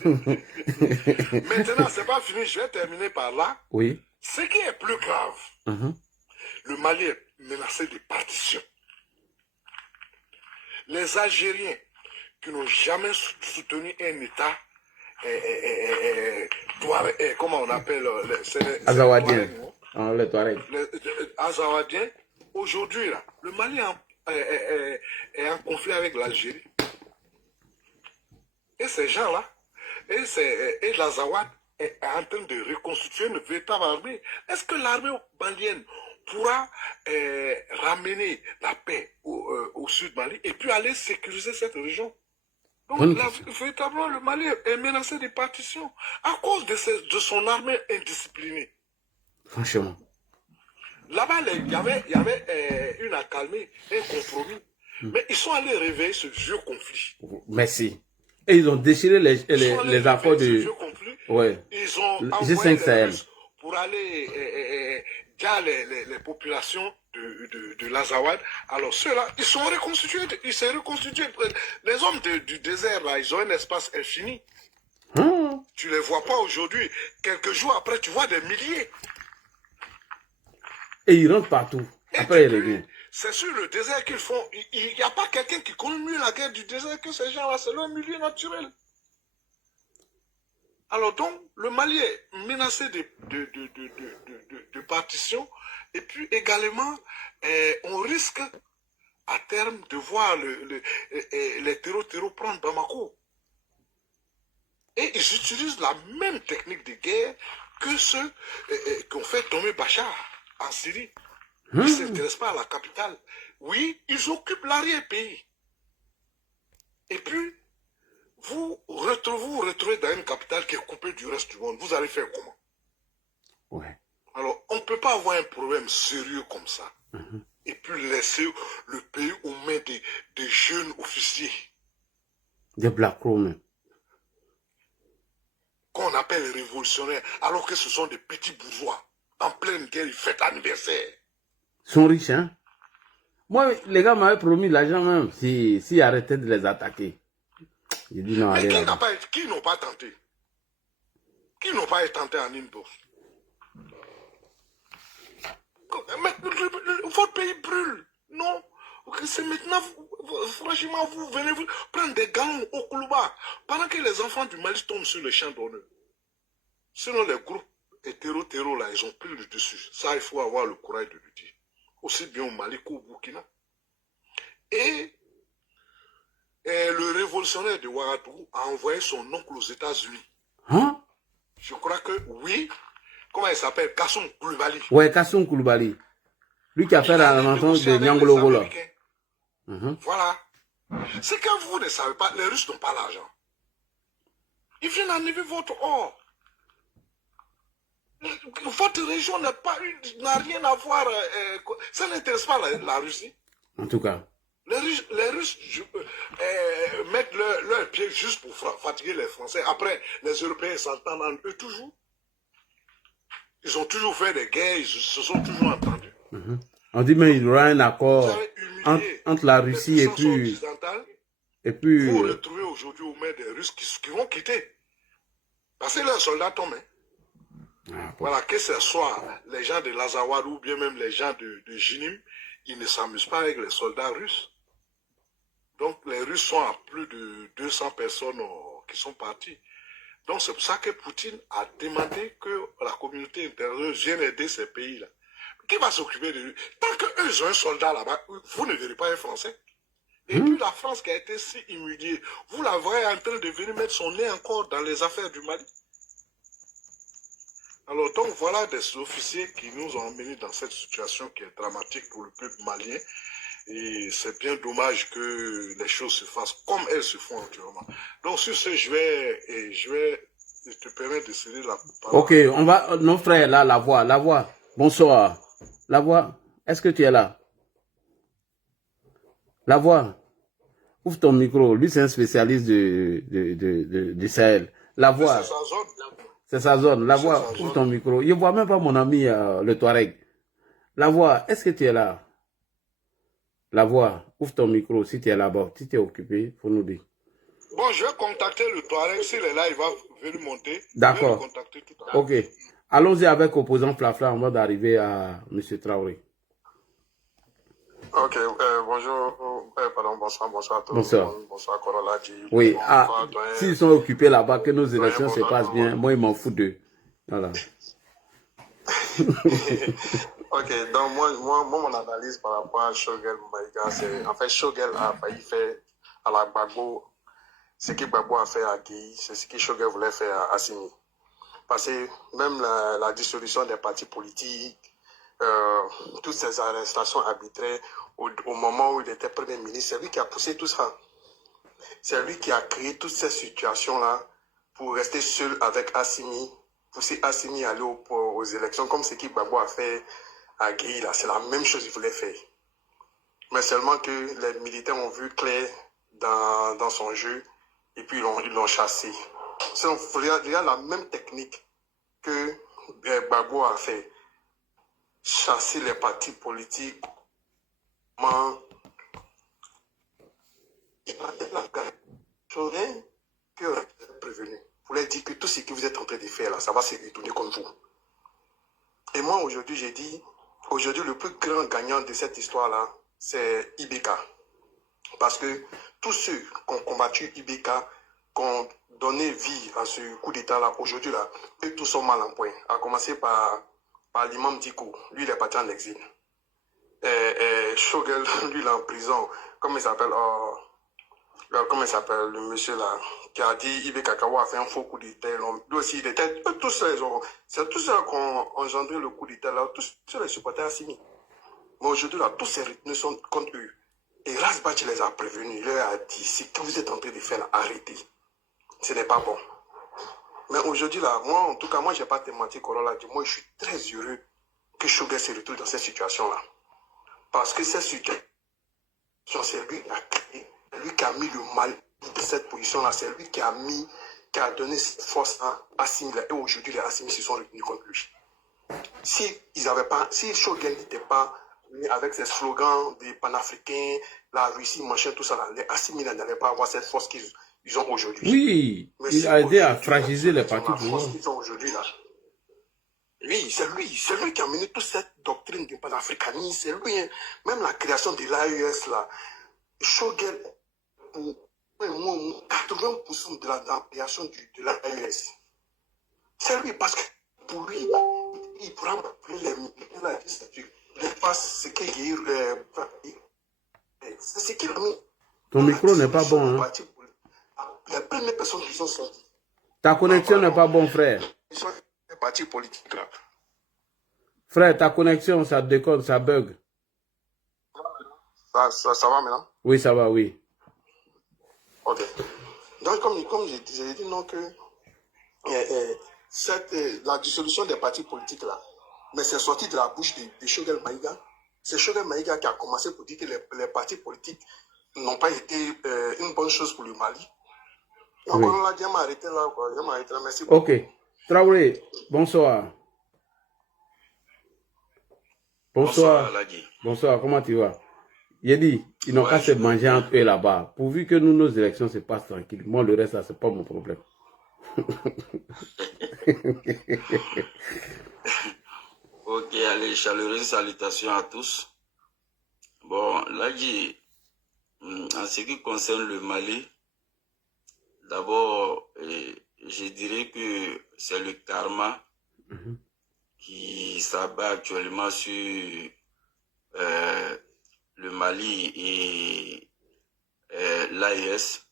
Maintenant, c'est pas fini. Je vais terminer par là. Oui. Ce qui est plus grave, le Mali est menacé de partition. Les Algériens qui n'ont jamais soutenu un État, comment on appelle Azawadien. Les Touaregs. Azawadiens, aujourd'hui, là, le Mali est en conflit avec l'Algérie. Et ces gens-là, et l'Azawad est en train de reconstituer une véritable armée. Est-ce que l'armée malienne pourra ramener la paix au sud Mali et puis aller sécuriser cette région? Donc, véritablement, le Mali est menacé de partition à cause de son armée indisciplinée. Franchement. Là-bas, il y avait une accalmie, un compromis. Mais ils sont allés réveiller ce vieux conflit. Merci. Et ils ont déchiré les accords de... Ouais. Ils ont envoyé les Russes pour aller il y a les populations de l'Azawad. Alors ceux-là, ils sont reconstitués. Ils sont reconstitués. Les hommes du désert, là, ils ont un espace infini. Tu les vois pas aujourd'hui. Quelques jours après, tu vois des milliers. Et ils rentrent partout. Après, ils reviennent. C'est sur le désert qu'ils font. Il n'y a pas quelqu'un qui connaît mieux la guerre du désert que ces gens-là. C'est leur milieu naturel. Alors donc, le Mali est menacé de partition. Et puis également, on risque à terme de voir les terreaux prendre Bamako. Et ils utilisent la même technique de guerre que ceux qui ont fait tomber Bachar en Syrie. Ils ne s'intéressent pas à la capitale. Oui, ils occupent l'arrière-pays. Et puis, vous retrouvez dans une capitale qui est coupée du reste du monde. Vous allez faire comment? Ouais. Alors, on ne peut pas avoir un problème sérieux comme ça. Et puis laisser le pays aux mains des jeunes officiers. Des Black Romains. Qu'on appelle révolutionnaires, alors que ce sont des petits bourgeois. En pleine guerre, ils fêtent l'anniversaire. Ils sont riches, hein? Moi, les gars m'avaient promis l'argent même s'ils arrêtaient de les attaquer. J'ai dit non, Mais allez qui là-bas. n'ont pas tenté? Qui n'ont pas tenté en une bourse? Mais votre pays brûle. Non. C'est maintenant, franchement, vous venez vous prendre des gants au Koulouba pendant que les enfants du Mali tombent sur le champ d'honneur. Sinon, les groupes hétéro là, ils ont pris le dessus. Ça, il faut avoir le courage de le dire. Aussi bien au Mali qu'au Burkina. Et le révolutionnaire de Ouagadougou a envoyé son oncle aux États-Unis. Hein? Je crois que oui. Comment il s'appelle? Kassoum Koulibaly. Ouais, Kassoum Koulibaly. Lui qui a fait la rencontre de Nyangologo là. Voilà. C'est que vous ne savez pas, les Russes n'ont pas l'argent. Ils viennent enlever votre or. Votre région n'a rien à voir. Ça n'intéresse pas la Russie. En tout cas. Les Russes mettent leur pied juste pour fatiguer les Français. Après, les Européens s'entendent en eux toujours. Ils ont toujours fait des guerres, ils se sont toujours entendus. On dit mais il y aura un accord entre la Russie et puis... Vous retrouvez aujourd'hui aux mains des Russes qui vont quitter. Parce que leurs soldats tombent. Voilà, que ce soit les gens de l'Azawad ou bien même les gens de Jinim, ils ne s'amusent pas avec les soldats russes. Donc les Russes sont à plus de 200 personnes qui sont parties. Donc c'est pour ça que Poutine a demandé que la communauté internationale vienne aider ces pays-là. Qui va s'occuper de lui? Tant qu'eux ils ont un soldat là-bas, vous ne verrez pas un Français. Et puis la France qui a été si humiliée, vous la voyez en train de venir mettre son nez encore dans les affaires du Mali. Alors donc voilà des officiers qui nous ont emmenés dans cette situation qui est dramatique pour le peuple malien. Et c'est bien dommage que les choses se fassent comme elles se font actuellement. Donc sur ce, je vais te permettre de céder la parole. Ok, on va, nos frères là, la voix. Bonsoir. La voix, est-ce que tu es là? La voix, ouvre ton micro. Lui, c'est un spécialiste du Sahel. La voix, c'est sa zone. La voix, ouvre ton micro. Je ne vois même pas mon ami, le Touareg. La voix, est-ce que tu es là? La voix, ouvre ton micro si tu es là-bas. Si tu es occupé, il faut nous dire. Bon, je vais contacter le Touareg. S'il est là, il va venir monter. D'accord. Ok. Allons-y avec opposant Flafla avant d'arriver à M. Traoré. Ok, bonjour, bonsoir à tous. Bonsoir. Bonsoir, Corolla. Oui, s'ils sont occupés là-bas, que nos élections se passent bien, moi, ils m'en foutent d'eux. Voilà. Ok, donc moi, mon analyse par rapport à Shogel Maïga, c'est en fait, Shogel a failli faire à la Gbagbo ce que Gbagbo a fait à Guy, c'est ce que Shogel voulait faire à Assimi. Parce que même la dissolution des partis politiques, toutes ces arrestations arbitraires, au moment où il était Premier ministre, c'est lui qui a poussé tout ça. C'est lui qui a créé toutes ces situations-là pour rester seul avec Assimi, pousser Assimi à aller aux élections, comme ce que Gbagbo a fait à Guy, là. C'est la même chose qu'il voulait faire. Mais seulement que les militaires ont vu clair dans son jeu, et puis ils l'ont chassé. Il y a la même technique que Gbagbo a fait. chasser les partis politiques. J'aurais prévenu. Pour leur dire que tout ce que vous êtes en train de faire là, ça va se retourner contre vous. Et moi, aujourd'hui, j'ai dit, aujourd'hui, le plus grand gagnant de cette histoire-là, c'est Ibeka. Parce que tous ceux qui ont combattu Ibeka, qui ont donné vie à ce coup d'État-là, aujourd'hui, là, eux tous sont mal en point. À commencer par l'imam Diko. Lui, il est parti en exil. Shogel, lui, il est en prison. Comment il s'appelle? Comment il s'appelle, le monsieur là, qui a dit Ibeka Kawa a fait un faux coup d'État. Lui aussi, il était, tous ceux, c'est tous ceux qui ont engendré le coup d'État là, tous ceux les supporters Assimi. Mais aujourd'hui, là, tous ces rythmes sont contre eux. Et Rasbach les a prévenus, il leur a dit, ce que vous êtes en train de faire là, arrêtez. Ce n'est pas bon. Mais aujourd'hui, là, moi, en tout cas, moi, je n'ai pas témoigné Corolla dit, moi, je suis très heureux que Shogel se retrouve dans cette situation-là. Parce que cette situation, c'est lui qui a créé, c'est lui qui a mis le mal de cette position-là, c'est lui qui a donné cette force à Assimi. Et aujourd'hui, les Assimi se sont réunis contre lui. Si Shogel n'était pas avec ses slogans des panafricains, la Russie, machin, tout ça, là, les Assimi n'allaient pas avoir cette force qu'ils ont aujourd'hui. Oui, mais il a aidé à fragiliser les partis la force politiques. qu'ils ont aujourd'hui, là. Oui, c'est lui qui a mené toute cette doctrine du panafricanisme, c'est lui, hein. Même la création de l'AES, là, Shogel, pour 80% de la création de l'AES, c'est lui, parce que pour lui, il pourra appeler les militaires là, il passe ce qu'il c'est ce qu'il a mis. Ton micro n'est pas bon, hein. Les premières personnes qui sont sorties. Ta connexion n'est pas bon, frère. Ils sont des partis politiques là. Frère, ta connexion, ça déconne, ça bug. Ça va maintenant? Oui, ça va, oui. Ok. Donc, comme je disais, dit non que la dissolution des partis politiques là, mais c'est sorti de la bouche de Shogel Maïga. C'est Shogel Maïga qui a commencé pour dire que les partis politiques n'ont pas été une bonne chose pour le Mali. Donc, Oui. on l'a dit, je m'arrête là, quoi. Je m'arrête là. Merci beaucoup. Ok. Traoré, bonsoir. Bonsoir. Ladi. Bonsoir, comment tu vas? J'ai dit, ils n'ont qu'à se manger entre eux là-bas. Pourvu que nous, nos élections se passent tranquilles. Moi, le reste, ça, c'est pas mon problème. Ok, allez, chaleureuse salutations à tous. Bon, Ladi, en ce qui concerne le Mali, d'abord, je dirais que c'est le karma qui s'abat actuellement sur le Mali et l'AES.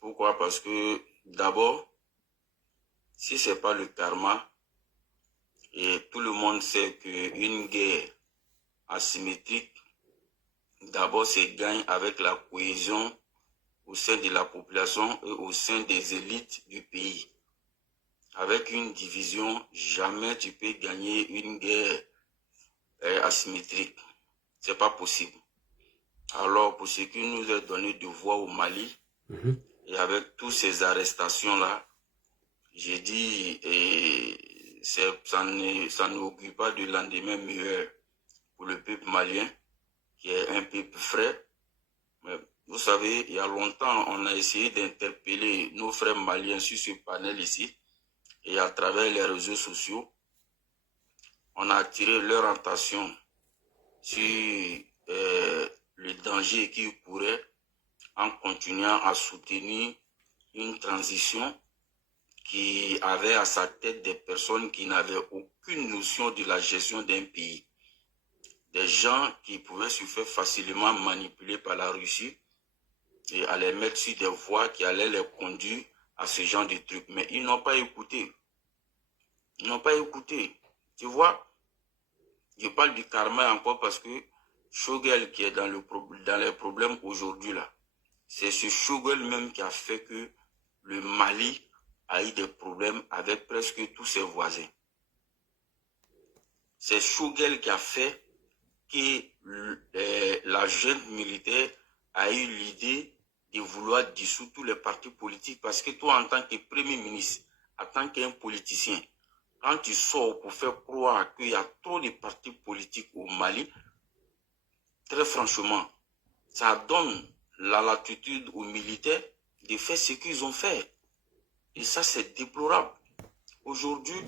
Pourquoi? Parce que d'abord, si ce n'est pas le karma, et tout le monde sait qu'une guerre asymétrique, d'abord, se gagne avec la cohésion au sein de la population et au sein des élites du pays. Avec une division, jamais tu peux gagner une guerre asymétrique. C'est pas possible. Alors, pour ce qui nous est donné de voir au Mali, et avec toutes ces arrestations-là, j'ai dit, ça n'augure pas de lendemain meilleur pour le peuple malien, qui est un peuple frais. Mais vous savez, il y a longtemps, on a essayé d'interpeller nos frères maliens sur ce panel ici, et à travers les réseaux sociaux, on a attiré leur attention sur le danger qu'ils couraient en continuant à soutenir une transition qui avait à sa tête des personnes qui n'avaient aucune notion de la gestion d'un pays. Des gens qui pouvaient se faire facilement manipuler par la Russie et à les mettre sur des voies qui allaient les conduire à ce genre de trucs. Mais ils n'ont pas écouté. Ils n'ont pas écouté. Tu vois, je parle du karma encore parce que Shogel qui est dans les problèmes aujourd'hui là, c'est ce Shogel même qui a fait que le Mali a eu des problèmes avec presque tous ses voisins. C'est Shogel qui a fait que la junte militaire a eu l'idée de vouloir dissoudre tous les partis politiques parce que toi, en tant que Premier ministre, en tant qu'un politicien, quand tu sors pour faire croire qu'il y a trop de partis politiques au Mali, très franchement, ça donne la latitude aux militaires de faire ce qu'ils ont fait. Et ça, c'est déplorable. Aujourd'hui,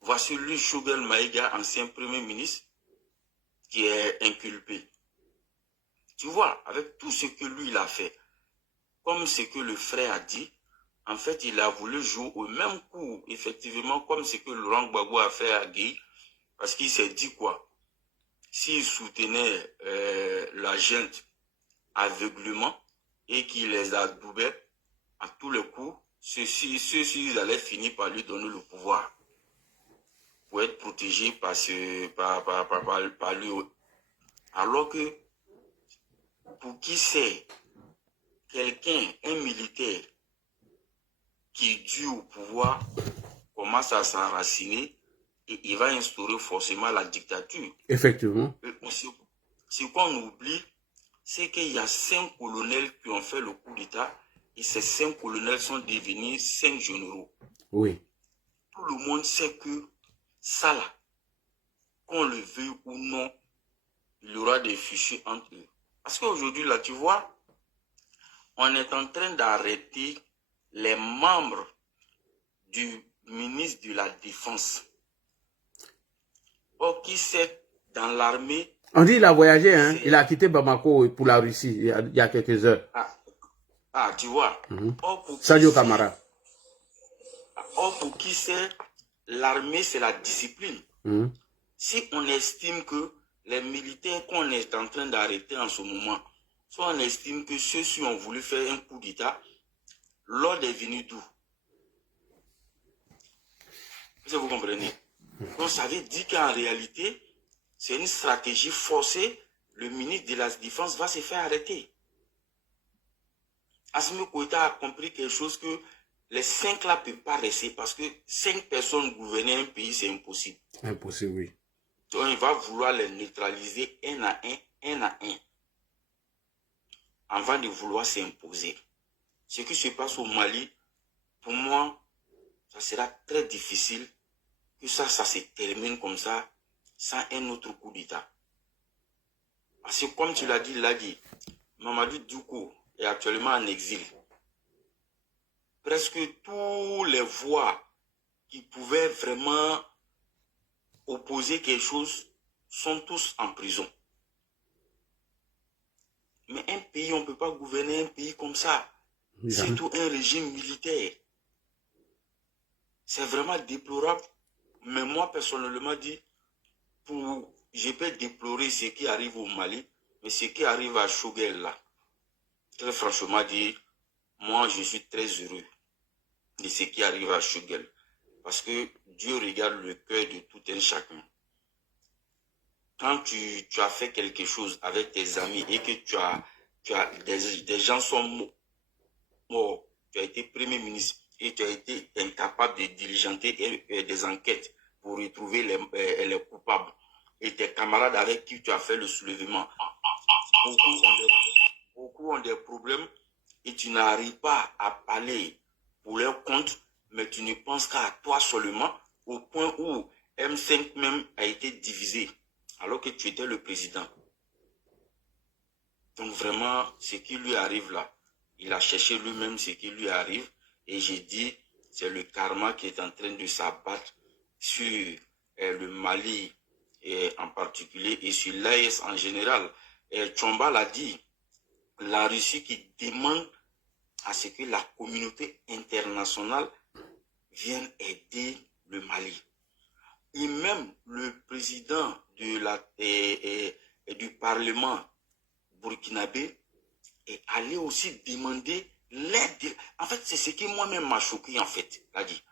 voici lui, Choguel Maïga, ancien premier ministre, qui est inculpé. Tu vois, avec tout ce que lui, il a fait, comme ce que le frère a dit, en fait, il a voulu jouer au même coup, effectivement, comme ce que Laurent Gbagbo a fait à Guy, parce qu'il s'est dit quoi? S'il soutenait la junte aveuglement et qu'il les adoubait à tous les coups, ceux-ci ils allaient finir par lui donner le pouvoir pour être protégé par lui. Alors que, pour qui c'est quelqu'un, un militaire, qui est dû au pouvoir, commence à s'enraciner et il va instaurer forcément la dictature. Effectivement. Ce qu'on oublie, c'est qu'il y a 5 colonels qui ont fait le coup d'État et ces 5 colonels sont devenus 5 généraux. Oui. Tout le monde sait que ça là, qu'on le veuille ou non, il y aura des fichiers entre eux. Parce qu'aujourd'hui, là, tu vois, on est en train d'arrêter les membres du ministre de la Défense. Or, qui sait, dans l'armée... On dit qu'il a voyagé, hein? Il a quitté Bamako pour la Russie il y a quelques heures. Tu vois. Sadio Kamara. Or, pour qui sait, l'armée, c'est la discipline. Si on estime que les militaires qu'on est en train d'arrêter en ce moment, soit on estime que ceux-ci ont voulu faire un coup d'État, l'ordre est venu d'où? Est-ce que vous comprenez? Donc ça veut dire qu'en réalité, c'est une stratégie forcée. Le ministre de la Défense va se faire arrêter. Assimi Goïta a compris quelque chose que les 5 là ne peuvent pas rester parce que 5 personnes gouverner un pays, c'est impossible. Impossible, oui. Donc il va vouloir les neutraliser un à un, avant de vouloir s'imposer. Ce qui se passe au Mali, pour moi, ça sera très difficile que ça se termine comme ça, sans un autre coup d'État. Parce que comme tu l'as dit, Mamadou Diouf est actuellement en exil. Presque tous les voix qui pouvaient vraiment opposer quelque chose sont tous en prison. Mais un pays, on ne peut pas gouverner un pays comme ça. Surtout un régime militaire. C'est vraiment déplorable. Mais moi, personnellement, je peux déplorer ce qui arrive au Mali, mais ce qui arrive à Choguel, là, très franchement dit, moi, je suis très heureux de ce qui arrive à Choguel. Parce que Dieu regarde le cœur de tout un chacun. Quand tu as fait quelque chose avec tes amis et que des gens sont morts, tu as été Premier ministre et tu as été incapable de diligenter des enquêtes pour retrouver les coupables et tes camarades avec qui tu as fait le soulèvement. Beaucoup ont des problèmes et tu n'arrives pas à parler pour leur compte, mais tu ne penses qu'à toi seulement, au point où M5 même a été divisé, alors que tu étais le président. Donc vraiment, ce qui lui arrive là, il a cherché lui-même ce qui lui arrive, et j'ai dit, c'est le karma qui est en train de s'abattre sur le Mali en particulier et sur l'AES en général. Tchomba l'a dit, la Russie qui demande à ce que la communauté internationale vienne aider le Mali. Et même le président du Parlement burkinabé est allé aussi demander l'aide. En fait, c'est ce qui moi-même m'a choqué, en fait, l'a dit.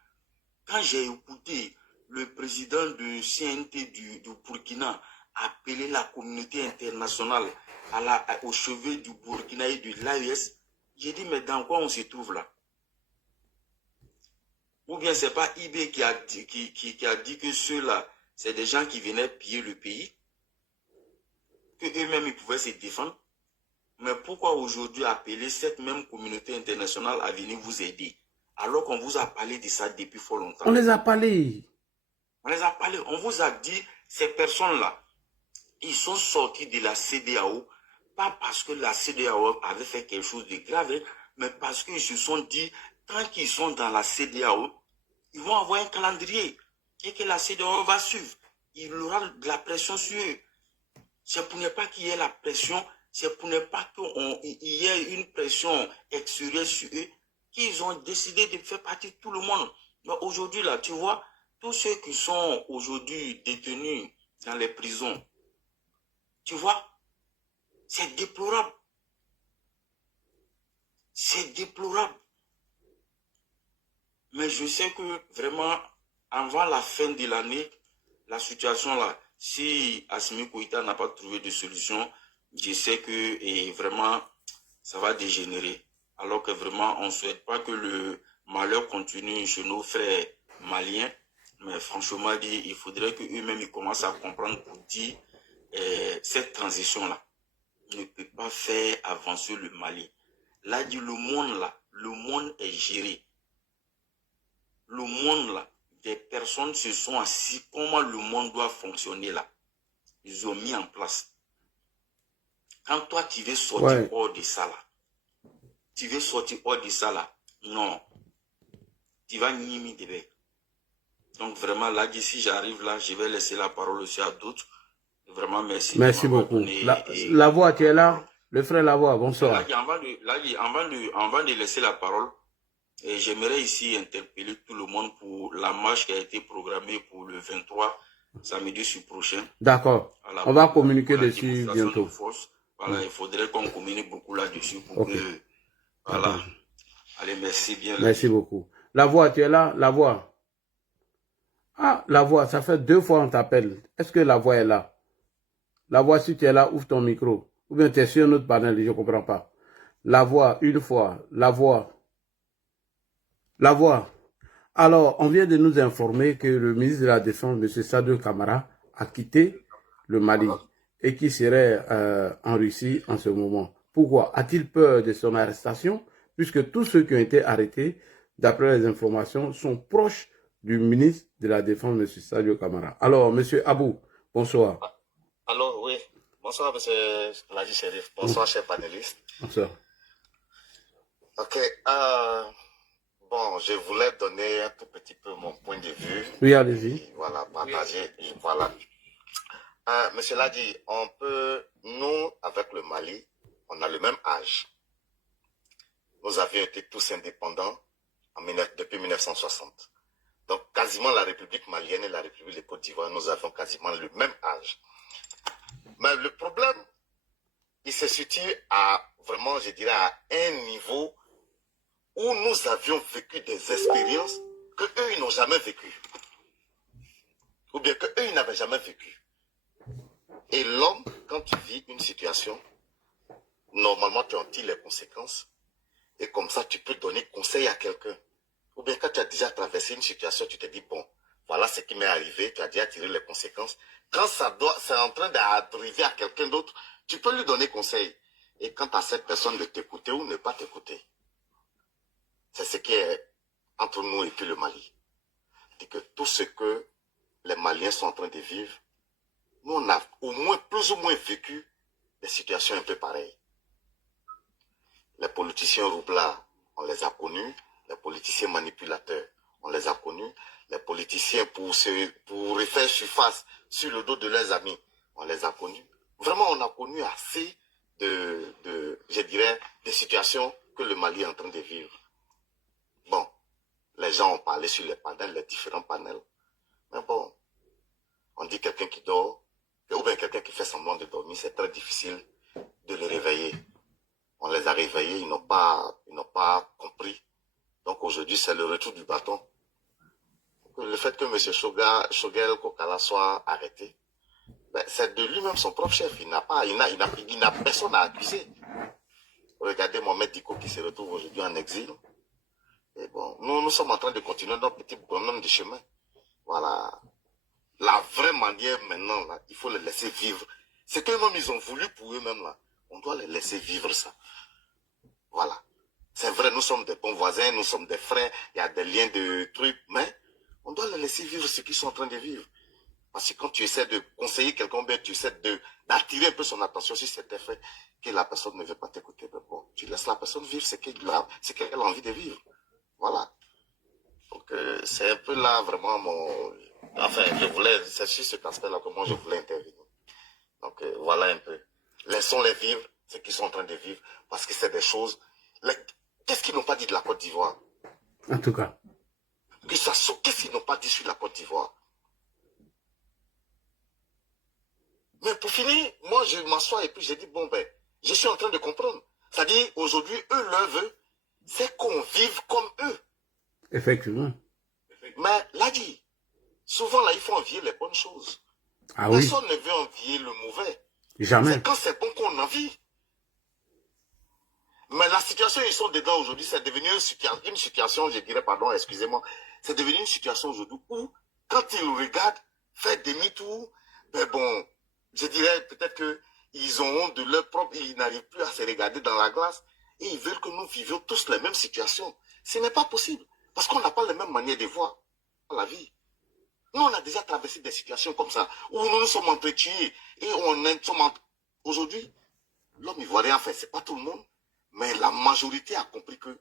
Quand j'ai écouté le président du CNT du Burkina appeler la communauté internationale au chevet du Burkina et de l'AES, j'ai dit, mais dans quoi on se trouve là? Ou bien c'est pas IB qui a dit que ceux-là, c'est des gens qui venaient piller le pays, que eux-mêmes ils pouvaient se défendre. Mais pourquoi aujourd'hui appeler cette même communauté internationale à venir vous aider? alors qu'on vous a parlé de ça depuis fort longtemps. On les a parlé. On les a parlé. On vous a dit, ces personnes-là, ils sont sortis de la CEDEAO, pas parce que la CEDEAO avait fait quelque chose de grave, mais parce qu'ils se sont dit, tant qu'ils sont dans la CEDEAO, ils vont avoir un calendrier et que la CEDEAO va suivre. Il y aura de la pression sur eux. C'est pour ne pas qu'il y ait la pression, c'est pour ne pas qu'il y ait une pression extérieure sur eux, qu'ils ont décidé de faire partie de tout le monde. Aujourd'hui, là, tu vois, tous ceux qui sont aujourd'hui détenus dans les prisons, tu vois, c'est déplorable. C'est déplorable. Mais je sais que vraiment, avant la fin de l'année, la situation là, si Assimi Goïta n'a pas trouvé de solution, je sais que vraiment, ça va dégénérer. Alors que vraiment, on ne souhaite pas que le malheur continue chez nos frères maliens. Mais franchement, il faudrait qu'eux-mêmes ils commencent à comprendre pour dire cette transition-là ne peut pas faire avancer le Mali. Là, dit le monde là, le monde est géré. Le monde là, des personnes se sont assis comment le monde doit fonctionner là. Ils ont mis en place. Quand toi tu veux sortir hors de ça là, tu veux sortir hors de ça là, non. Tu vas nier des becs. Donc vraiment là, d'ici j'arrive là, je vais laisser la parole aussi à d'autres. Vraiment merci. Merci beaucoup. La voix, tu es là? Le frère La Voix, bonsoir. Avant de laisser la parole, j'aimerais ici interpeller tout le monde pour la marche qui a été programmée pour le 23 samedi prochain. D'accord. On va communiquer dessus bientôt. Voilà, il faudrait qu'on communique beaucoup là-dessus pour que... Voilà. Allez, merci bien. Merci beaucoup. La Voix, tu es là? La Voix. Ah, La Voix, ça fait 2 fois on t'appelle. Est-ce que La Voix est là? La Voix, si tu es là, ouvre ton micro. Ou bien tu es sur notre panel, je ne comprends pas. La Voix, une fois. La Voix. La Voix. Alors, on vient de nous informer que le ministre de la Défense, M. Sadou Kamara, a quitté le Mali et qui serait en Russie en ce moment. Pourquoi? A-t-il peur de son arrestation? Puisque tous ceux qui ont été arrêtés, d'après les informations, sont proches du ministre de la Défense, M. Sadou Kamara. Alors, M. Abou, bonsoir. Alors, oui. Bonsoir, M. Ladji Chérif. Bonsoir, chers panélistes. Bonsoir. Ok. Bon, je voulais donner un tout petit peu mon point de vue. Oui, allez-y. Voilà, partager. Voilà. Monsieur Ladji, on peut, nous, avec le Mali, on a le même âge. Nous avions été tous indépendants depuis 1960. Donc, quasiment la République malienne et la République de Côte d'Ivoire, nous avons quasiment le même âge. Mais le problème, il se situe à, vraiment, je dirais, à un niveau où nous avions vécu des expériences que eux, ils n'ont jamais vécues. Ou bien que eux, ils n'avaient jamais vécues. Et l'homme, quand tu vis une situation, normalement, tu en tires les conséquences. Et comme ça, tu peux donner conseil à quelqu'un. Ou bien quand tu as déjà traversé une situation, tu te dis, bon, voilà ce qui m'est arrivé, tu as déjà tiré les conséquences. Quand c'est en train d'arriver à quelqu'un d'autre, tu peux lui donner conseil. Et quant à cette personne de t'écouter ou ne pas t'écouter, c'est ce qui est entre nous et puis le Mali. C'est que tout ce que les Maliens sont en train de vivre, nous on a au moins, plus ou moins vécu des situations un peu pareilles. Les politiciens roublards, on les a connus. Les politiciens manipulateurs, on les a connus. Les politiciens pour refaire surface sur le dos de leurs amis, on les a connus. Vraiment, on a connu assez je dirais, des situations que le Mali est en train de vivre. Bon, les gens ont parlé sur les panels, les différents panels. Mais bon, on dit quelqu'un qui dort, ou bien quelqu'un qui fait semblant de dormir, c'est très difficile de le réveiller. On les a réveillés, ils n'ont pas compris. Donc aujourd'hui, c'est le retour du bâton. Le fait que M. Shogel Kokala soit arrêté, ben, c'est de lui-même son propre chef. Il n'a personne à accuser. Regardez Mohamed Diko qui se retrouve aujourd'hui en exil. Et bon, nous sommes en train de continuer notre petit bonhomme de chemin. Voilà. La vraie manière maintenant, là, il faut les laisser vivre. C'est qu'eux-mêmes, ils ont voulu pour eux-mêmes, là. On doit les laisser vivre ça. Voilà. C'est vrai, nous sommes des bons voisins, nous sommes des frères, il y a des liens de trucs, mais on doit les laisser vivre ce qu'ils sont en train de vivre. Parce que quand tu essaies de conseiller quelqu'un, bien tu essaies d'attirer un peu son attention sur cet effet que la personne ne veut pas t'écouter. Bon, tu laisses la personne vivre ce qu'elle a envie de vivre. Voilà. Donc, c'est un peu là vraiment mon... Enfin, c'est sur cet aspect-là que moi je voulais intervenir. Donc, voilà un peu. Laissons-les vivre ce qu'ils sont en train de vivre, parce que c'est des choses... Qu'est-ce qu'ils n'ont pas dit de la Côte d'Ivoire? En tout cas. Qu'est-ce qu'ils n'ont pas dit sur la Côte d'Ivoire? Mais pour finir, moi je m'assois et puis j'ai dit, bon ben, je suis en train de comprendre. C'est-à-dire, aujourd'hui, eux, leur vœu, c'est qu'on vive comme eux. Effectivement. Mais là dit, souvent là, il faut envier les bonnes choses. Ah oui. Personne ne veut envier le mauvais. Jamais. C'est quand c'est bon qu'on envie. Mais la situation, ils sont dedans aujourd'hui, c'est devenu une situation, je dirais, pardon, excusez-moi, c'est devenu une situation aujourd'hui où, quand ils regardent, faire demi-tour, ben bon, je dirais peut-être qu'ils ont honte de leur propre, ils n'arrivent plus à se regarder dans la glace, et ils veulent que nous vivions tous les mêmes situations. Ce n'est pas possible, parce qu'on n'a pas les mêmes manières de voir la vie. Nous, on a déjà traversé des situations comme ça, où nous nous sommes entretués, et aujourd'hui, l'homme ivoirien, en fait, c'est pas tout le monde, mais la majorité a compris que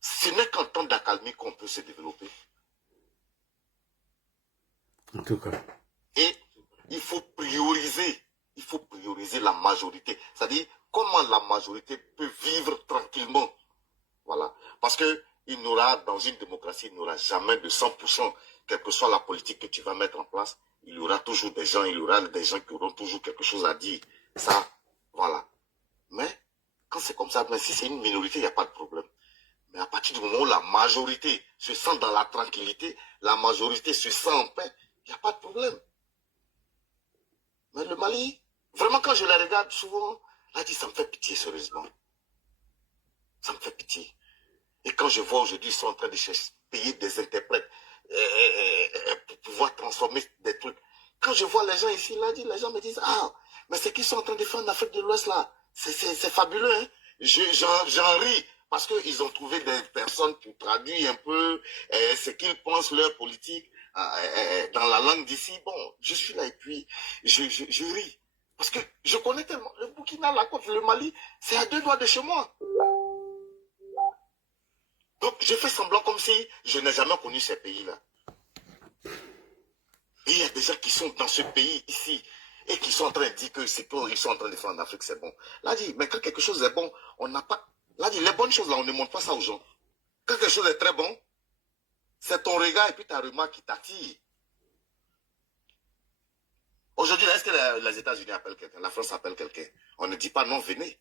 ce n'est qu'en temps d'accalmie qu'on peut se développer. En tout cas. Et il faut prioriser la majorité. C'est-à-dire, comment la majorité peut vivre tranquillement. Voilà. Parce que dans une démocratie, il n'y aura jamais de 100%, quelle que soit la politique que tu vas mettre en place. Il y aura toujours des gens, qui auront toujours quelque chose à dire. Ça, voilà. Mais, quand c'est comme ça, mais si c'est une minorité, il n'y a pas de problème. Mais à partir du moment où la majorité se sent dans la tranquillité, la majorité se sent en paix, il n'y a pas de problème. Mais le Mali, vraiment quand je la regarde souvent, là, ça me fait pitié sérieusement. Ça me fait pitié. Et quand je vois aujourd'hui, ils sont en train de payer des interprètes pour pouvoir transformer des trucs. Quand je vois les gens ici, là, les gens me disent, ah, mais ce qu'ils sont en train de faire en Afrique de l'Ouest, là, c'est fabuleux, hein. J'en ris. Parce qu'ils ont trouvé des personnes pour traduire un peu ce qu'ils pensent, leur politique, dans la langue d'ici. Bon, je suis là et puis je ris. Parce que je connais tellement. Le Burkina, la Côte, le Mali, c'est à 2 doigts de chez moi. Donc, je fais semblant comme si je n'ai jamais connu ces pays-là. Et il y a des gens qui sont dans ce pays ici et qui sont en train de dire que c'est qu'ils sont en train de faire en Afrique, c'est bon. Là, dit, mais quand quelque chose est bon, on n'a pas... Là, dit, les bonnes choses, là, on ne montre pas ça aux gens. Quand quelque chose est très bon, c'est ton regard et puis ta remarque qui t'attire. Aujourd'hui, est-ce que les États-Unis appellent quelqu'un, la France appelle quelqu'un? On ne dit pas non, venez.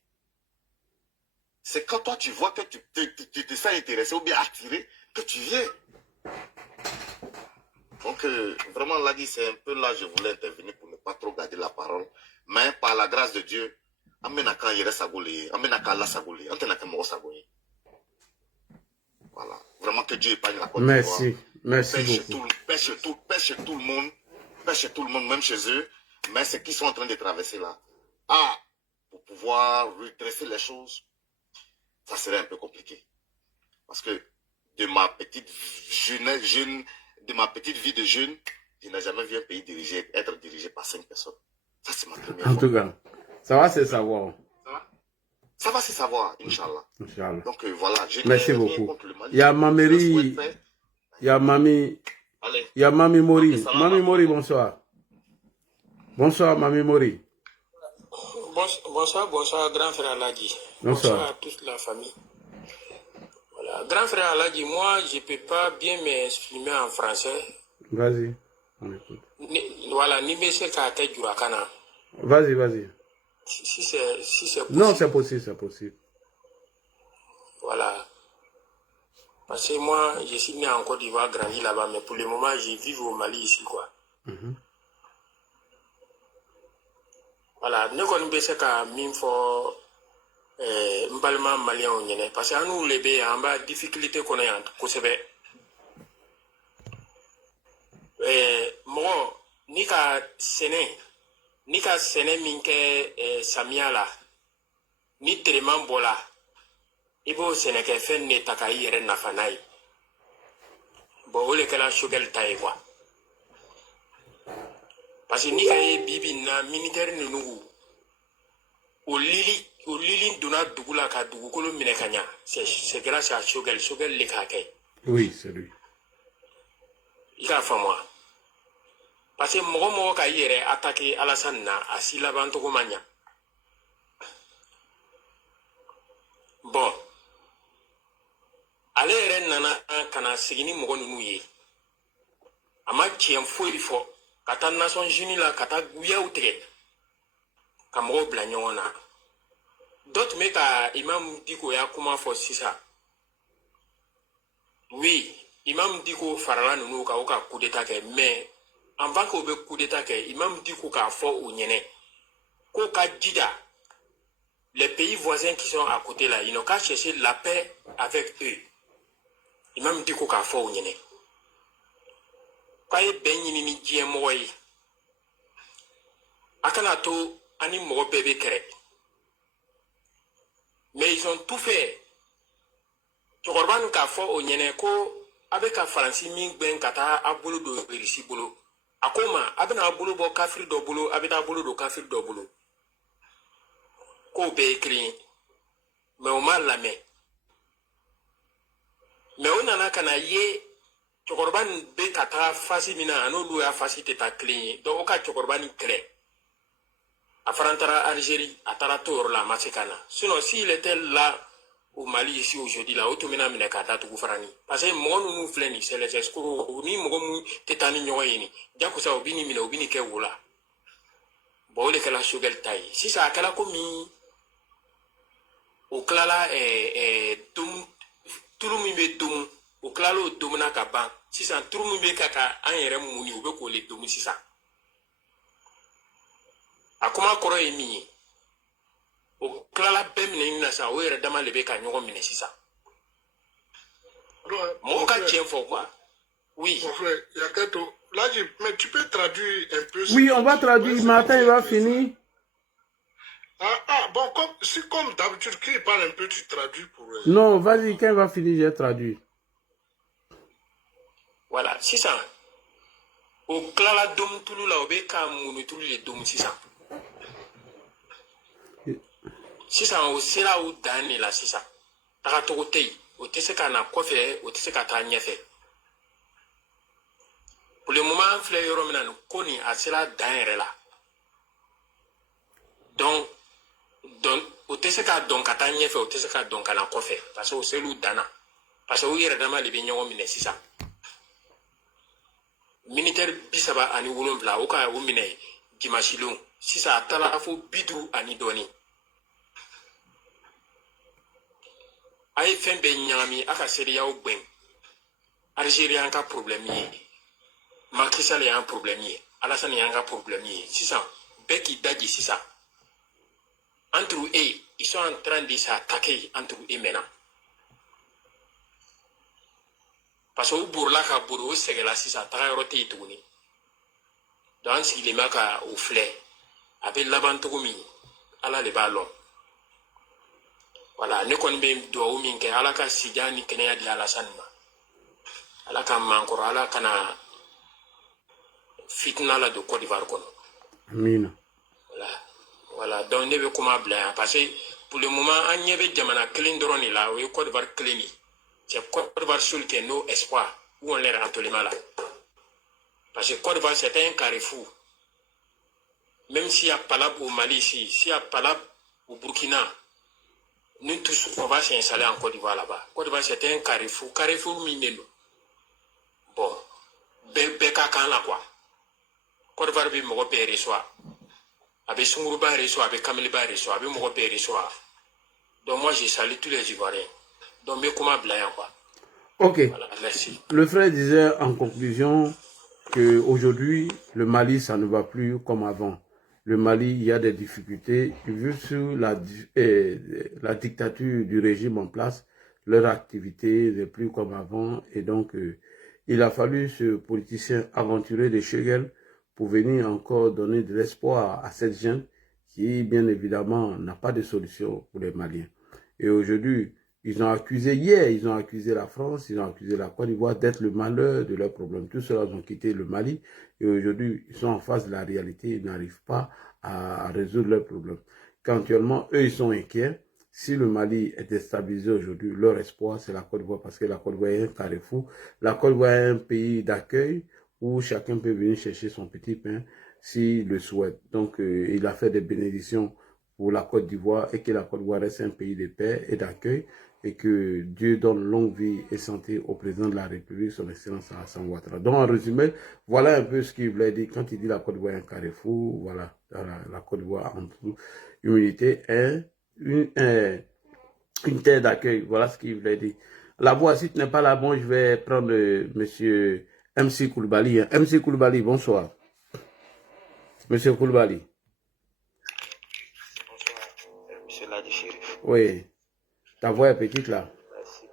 C'est quand toi, tu vois que tu te sens intéressé ou bien attiré, que tu viens. Donc, vraiment, là, dit, c'est un peu là, je voulais intervenir pour ne pas trop garder la parole. Mais par la grâce de Dieu, voilà. Vraiment que Dieu épargne la Côte d'Ivoire. Merci beaucoup. Pêche tout le monde, même chez eux. Mais ce qu'ils sont en train de traverser là, pour pouvoir redresser les choses, ça serait un peu compliqué. Parce que de ma petite vie de jeune, je n'ai jamais vu un pays être dirigé par 5 personnes. Ça, c'est ma première fois. En tout cas, ça va se savoir. Ça va se savoir, Inch'Allah. Donc voilà. Merci beaucoup. Il y a Mameri, il y a Mami Mori. Mami Mori, bonsoir. Bonsoir, Mami Mori. Bonsoir, grand frère Aladji. Bonsoir à toute la famille. Voilà. Grand frère Aladji, moi, je ne peux pas bien m'exprimer en français. Vas-y, on écoute. Voilà, ni monsieur Kate Durakana. Vas-y. Si c'est possible. Non, c'est possible. Voilà. Parce que moi, je suis né en Côte d'Ivoire, grandi là-bas, mais pour le moment, je vis au Mali ici, quoi. Voilà, nous connaissons que même for m'balma malien on yene parce que nous les bé en bas difficulté qu'on a ko sebe mo ni ka sene minke samia la ni treman bola i b'o sɛnɛkɛfɛn de ta ka i yɛrɛ nafa n'a ye bon o le kɛra Choguel ta ye quoi parce que n'i ka ye bi bi na militaire ninnu o lili donna dugu la ka dugukolo minɛ ka ɲa c'est grâce à Choguel le k'a kɛ Oui, c'est lui. i k'a faamu wa parce que mɔgɔ ka i yɛrɛ attaquer Alassane na a si laban cogo ma ɲa bon ale yɛrɛ nana ka na sigi ni mɔgɔ ninnu ye a ma tiɲɛ foyi fɔ ka taa Nations Unies la ka taa guyaw tigɛ ka mɔgɔw bila ɲɔgɔn na dɔ tun bɛ ka Imam Diko ya kuma fɔ sisan oui Imam Diko farala ninnu kan o ka coup d'état kɛ mais avant que o bɛ coup d'état kɛ Imam Diko k'a fɔ o ɲɛnɛ k'o ka jija les pays voisins qui sont à côté là ils n'ont qu'à chercher la paix avec eux Imam Diko k'a fɔ o ɲɛnɛ k'a ye bɛn ɲini ni diɲɛ mɔgɔ ye a kana to ani mɔgɔ bɛɛ bɛ kɛrɛ mais ils ont tout fait cɛkɔrɔba nin k'a fɔ o ɲɛnɛ ko a bɛ ka Faransi min gbɛn ka taa a bolo don Irisi bolo a ko ma a bɛna a bolo bɔ kafiri dɔ bolo a bɛ taa a bolo don kafiri dɔ bolo k'o bɛɛ ye kelen ye mais o m'a lamɛn mais o nana ka na ye cɛkɔrɔba nin bɛ ka taa fasi min na a n'olu y'a fasi tɛ taa kelen ye donc o ka cɛkɔrɔba nin kɛlɛ a fana taara Algérie a taara to yɔrɔ la a ma se ka na sinon s'il était là au Mali ici aujourd'hui là o tun bɛna minɛ k'a datugu farani parce que mɔgɔ ninnu filɛ nin c'est les escrocs o ni mɔgɔ mun tɛ taa ni ɲɔgɔn ye nin jakosa o bɛ nin minɛ o bɛ nin kɛ wo la bon o de kɛra Choguel ta ye sisan a kɛra komi o tilala turu min bɛ domu o tilala o domuna ka ban sisan turu min bɛ ka an yɛrɛ muni o bɛ k'o le domu sisan a kuma kɔrɔ ye min ye o tilala bɛɛ minɛni na sisan o yɛrɛ dama de bɛ ka ɲɔgɔn minɛ sisan mɔgɔ ka tiɲɛ fɔ quoi oui mon frère Yaketo là mais tu peux traduire un peu oui on va traduire Martin il va finir bon comme d'habitude qui parle un peu tu traduis pour non vas-y quand il va finir j'ai traduit voilà sisan o tilala domu tulu la o bɛ ka munu tulu de domu sisan sisan o sera o dan de la sisan tagacogo tɛ yen o tɛ se ka na kɔfɛ o tɛ se ka taa ɲɛfɛ pour le moment an filɛ yɔrɔ min na nin ko nin a sera dan yɛrɛ la donc o tɛ se ka dɔn ka taa ɲɛfɛ o tɛ se ka dɔn ka na kɔfɛ parce que o selu dan na parce que o yɛrɛ dama de bɛ ɲɔgɔn minɛ sisan militaire 37 o ka o minɛ dimanche don sisan a taara fo 50 ani dɔɔnin a ye fɛn bɛɛ ɲagami a ka seereyaw gbɛn Algérie y'an ka problème ye Macky Sall y'an problème ye Alassane y'an ka problème ye sisan bɛɛ k'i daji sisan entre eux ils sont en train de s'attaquer entre eux maintenant parce que o borila ka bori o sɛgɛla sisan taga yɔrɔ tɛ yen tuguni donc an sigilen bɛ ka o filɛ a bɛ laban cogo min Ala de b'a lɔn voilà ne kɔni bɛ dugawu min kɛ Ala ka sija ni kɛnɛya di Alassane ma Ala ka mankɔrɔ Ala kana fitina la don Côte d'Ivoire kɔnɔ amina voilà donc ne bɛ kuma bila yan parce que pour le moment an ɲɛ bɛ jamana kelen dɔrɔn de la o ye Côte d'Ivoire kelen de c'est Côte d'Ivoire seul qui est nos espoirs où on les rentrement là parce que Côte d'Ivoire c'est un carrefour même s'il y a Palab au Mali ici s'il y a Palab au Burkina nous tous on va s'installer en Côte d'Ivoire là-bas Côte d'Ivoire c'est un carrefour mineno bon bɛɛ ka kan la quoi Côte d'Ivoire bɛ mɔgɔ bɛɛ reçoit a bɛ Sunguruba reçoit a bɛ Kameliba reçoit a bɛ mɔgɔ bɛɛ reçoit donc moi je salue tous les Ivoiriens donc n bɛ kuma bila yan quoi. Ok. Voilà, merci. Le frère disait en conclusion qu'aujourd'hui, le Mali, ça ne va plus comme avant. Le Mali, il y a des difficultés. Vu sur la dictature du régime en place, leur activité n'est plus comme avant. Et donc, il a fallu ce politicien aventuré de Choguel pour venir encore donner de l'espoir à cette jeune qui, bien évidemment, n'a pas de solution pour les Maliens. Et aujourd'hui, Ils ont accusé hier, ils ont accusé la France, ils ont accusé la Côte d'Ivoire d'être le malheur de leurs problèmes. Tous ceux-là ont quitté le Mali et aujourd'hui, ils sont en face de la réalité, ils n'arrivent pas à résoudre leurs problèmes. Qu'actuellement, eux, ils sont inquiets. Si le Mali est déstabilisé aujourd'hui, leur espoir, c'est la Côte d'Ivoire parce que la Côte d'Ivoire est un carrefour. La Côte d'Ivoire est un pays d'accueil où chacun peut venir chercher son petit pain s'il le souhaite. Donc, il a fait des bénédictions pour la Côte d'Ivoire et que la Côte d'Ivoire reste un pays de paix et d'accueil et que Dieu donne longue vie et santé au président de la République, son Excellence Alassane Ouattara. Donc, en résumé, voilà un peu ce qu'il voulait dire. Quand il dit la Côte d'Ivoire est un carrefour, voilà, la Côte d'Ivoire en toute humilité est une terre d'accueil. Voilà ce qu'il voulait dire. La voix, si tu n'es pas là, bon, je vais prendre monsieur MC Koulibaly. MC Koulibaly, bonsoir. Monsieur Koulibaly. Bonsoir, monsieur Ladi Chérif. Oui. Ta voix est petite là. Merci.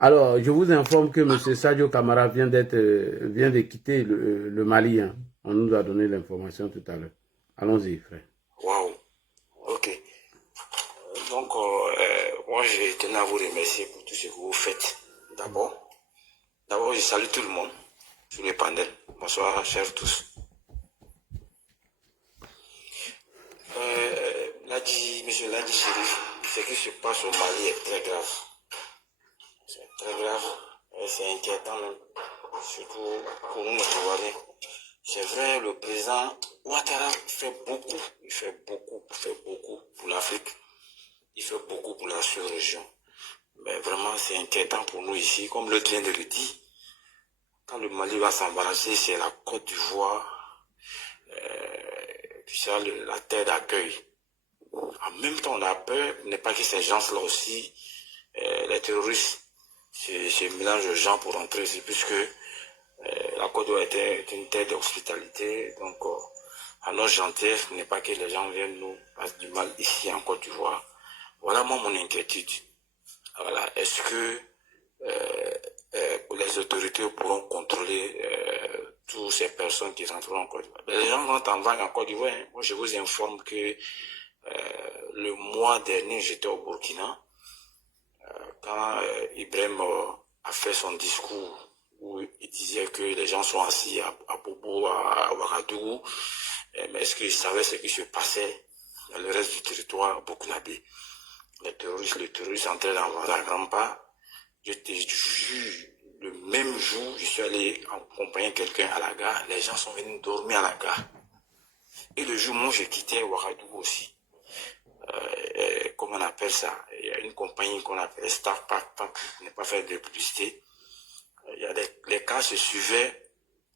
Alors, je vous informe que monsieur Sadio Camara vient de quitter le Mali. Hein. On nous a donné l'information tout à l'heure. Allons-y, frère. Waouh. Ok. Donc, moi, je tenais à vous remercier pour tout ce que vous faites. D'abord, je salue tout le monde sur les panels. Bonsoir, chers tous. Monsieur Ladi Chérif, ce qui se passe au Mali est très grave. C'est très grave et c'est inquiétant même, surtout pour nous, les Ivoiriens. C'est vrai, le président Ouattara fait beaucoup, il fait beaucoup pour l'Afrique. Il fait beaucoup pour la sous-région. Mais vraiment, c'est inquiétant pour nous ici. Comme le vient de le dire, quand le Mali va s'embarrasser, c'est la Côte d'Ivoire, la terre d'accueil. En même temps, on a peur, n'est pas que ces gens-là aussi, les terroristes, se mélangent de gens pour entrer ici, puisque la Côte d'Ivoire est une terre d'hospitalité. Donc, à notre gentillesse, n'est pas que les gens viennent nous faire du mal ici en Côte d'Ivoire. Voilà moi mon inquiétude. Voilà. Est-ce que les autorités pourront contrôler toutes ces personnes qui rentreront en Côte d'Ivoire? Les gens rentrent en vague en Côte d'Ivoire. Hein. Moi, je vous informe que le mois dernier, j'étais au Burkina. Quand Ibrahim a fait son discours où il disait que les gens sont assis à Bobo, à Ouagadougou, mais est-ce qu'ils savaient ce qui se passait dans le reste du territoire burkinabé? Les terroristes entraient dans la grande part. Je te jure, le même jour, je suis allé accompagner quelqu'un à la gare. Les gens sont venus dormir à la gare. Et le jour où moi, j'ai quitté Ouagadougou aussi. Comment on appelle ça? Il y a une compagnie qu'on appelle Star Park, pour ne pas faire de publicité. Il y a les cars se suivaient.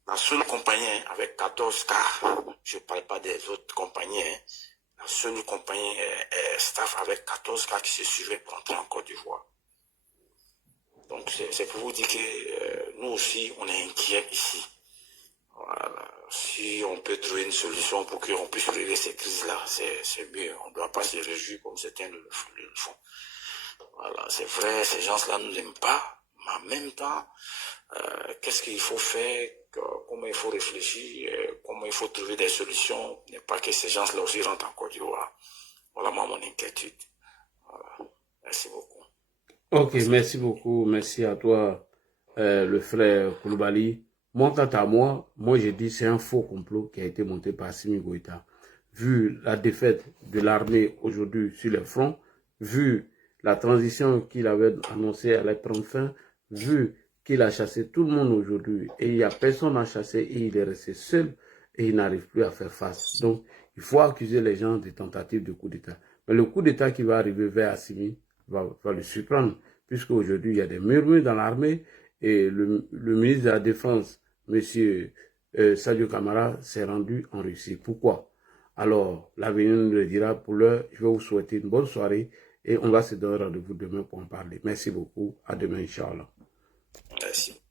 La seule compagnie avec 14 cars. Je ne parle pas des autres compagnies. Hein. La seule compagnie staff avec 14 cas qui se suivaient pour entrer en Côte d'Ivoire. Donc c'est pour vous dire que nous aussi, on est inquiets ici. Voilà. Si on peut trouver une solution pour qu'on puisse régler ces crises-là, c'est mieux. On ne doit pas se réjouir comme certains le font. Voilà. C'est vrai, ces gens-là ne nous aiment pas, mais en même temps, qu'est-ce qu'il faut faire, comment il faut réfléchir, comment il faut trouver des solutions, n'est pas que ces gens-là aussi rentrent en Côte d'Ivoire. Voilà moi mon inquiétude. Voilà. Merci beaucoup. Ok, merci beaucoup. Merci à toi, le frère Koulibaly. Moi, quant à moi, je dis c'est un faux complot qui a été monté par Assimi Goïta. Vu la défaite de l'armée aujourd'hui sur les fronts, vu la transition qu'il avait annoncée allait prendre fin, vu qu'il a chassé tout le monde aujourd'hui et il n'y a personne à chasser et il est resté seul et il n'arrive plus à faire face. Donc, il faut accuser les gens de tentatives de coup d'État. Mais le coup d'État qui va arriver vers Assimi va le surprendre, puisque aujourd'hui il y a des murmures dans l'armée et le ministre de la Défense, monsieur Sadio Camara, s'est rendu en Russie. Pourquoi? Alors, l'avenir nous le dira. Pour l'heure, je vais vous souhaiter une bonne soirée et on va se donner rendez-vous demain pour en parler. Merci beaucoup. À demain, Inch'Allah. Merci.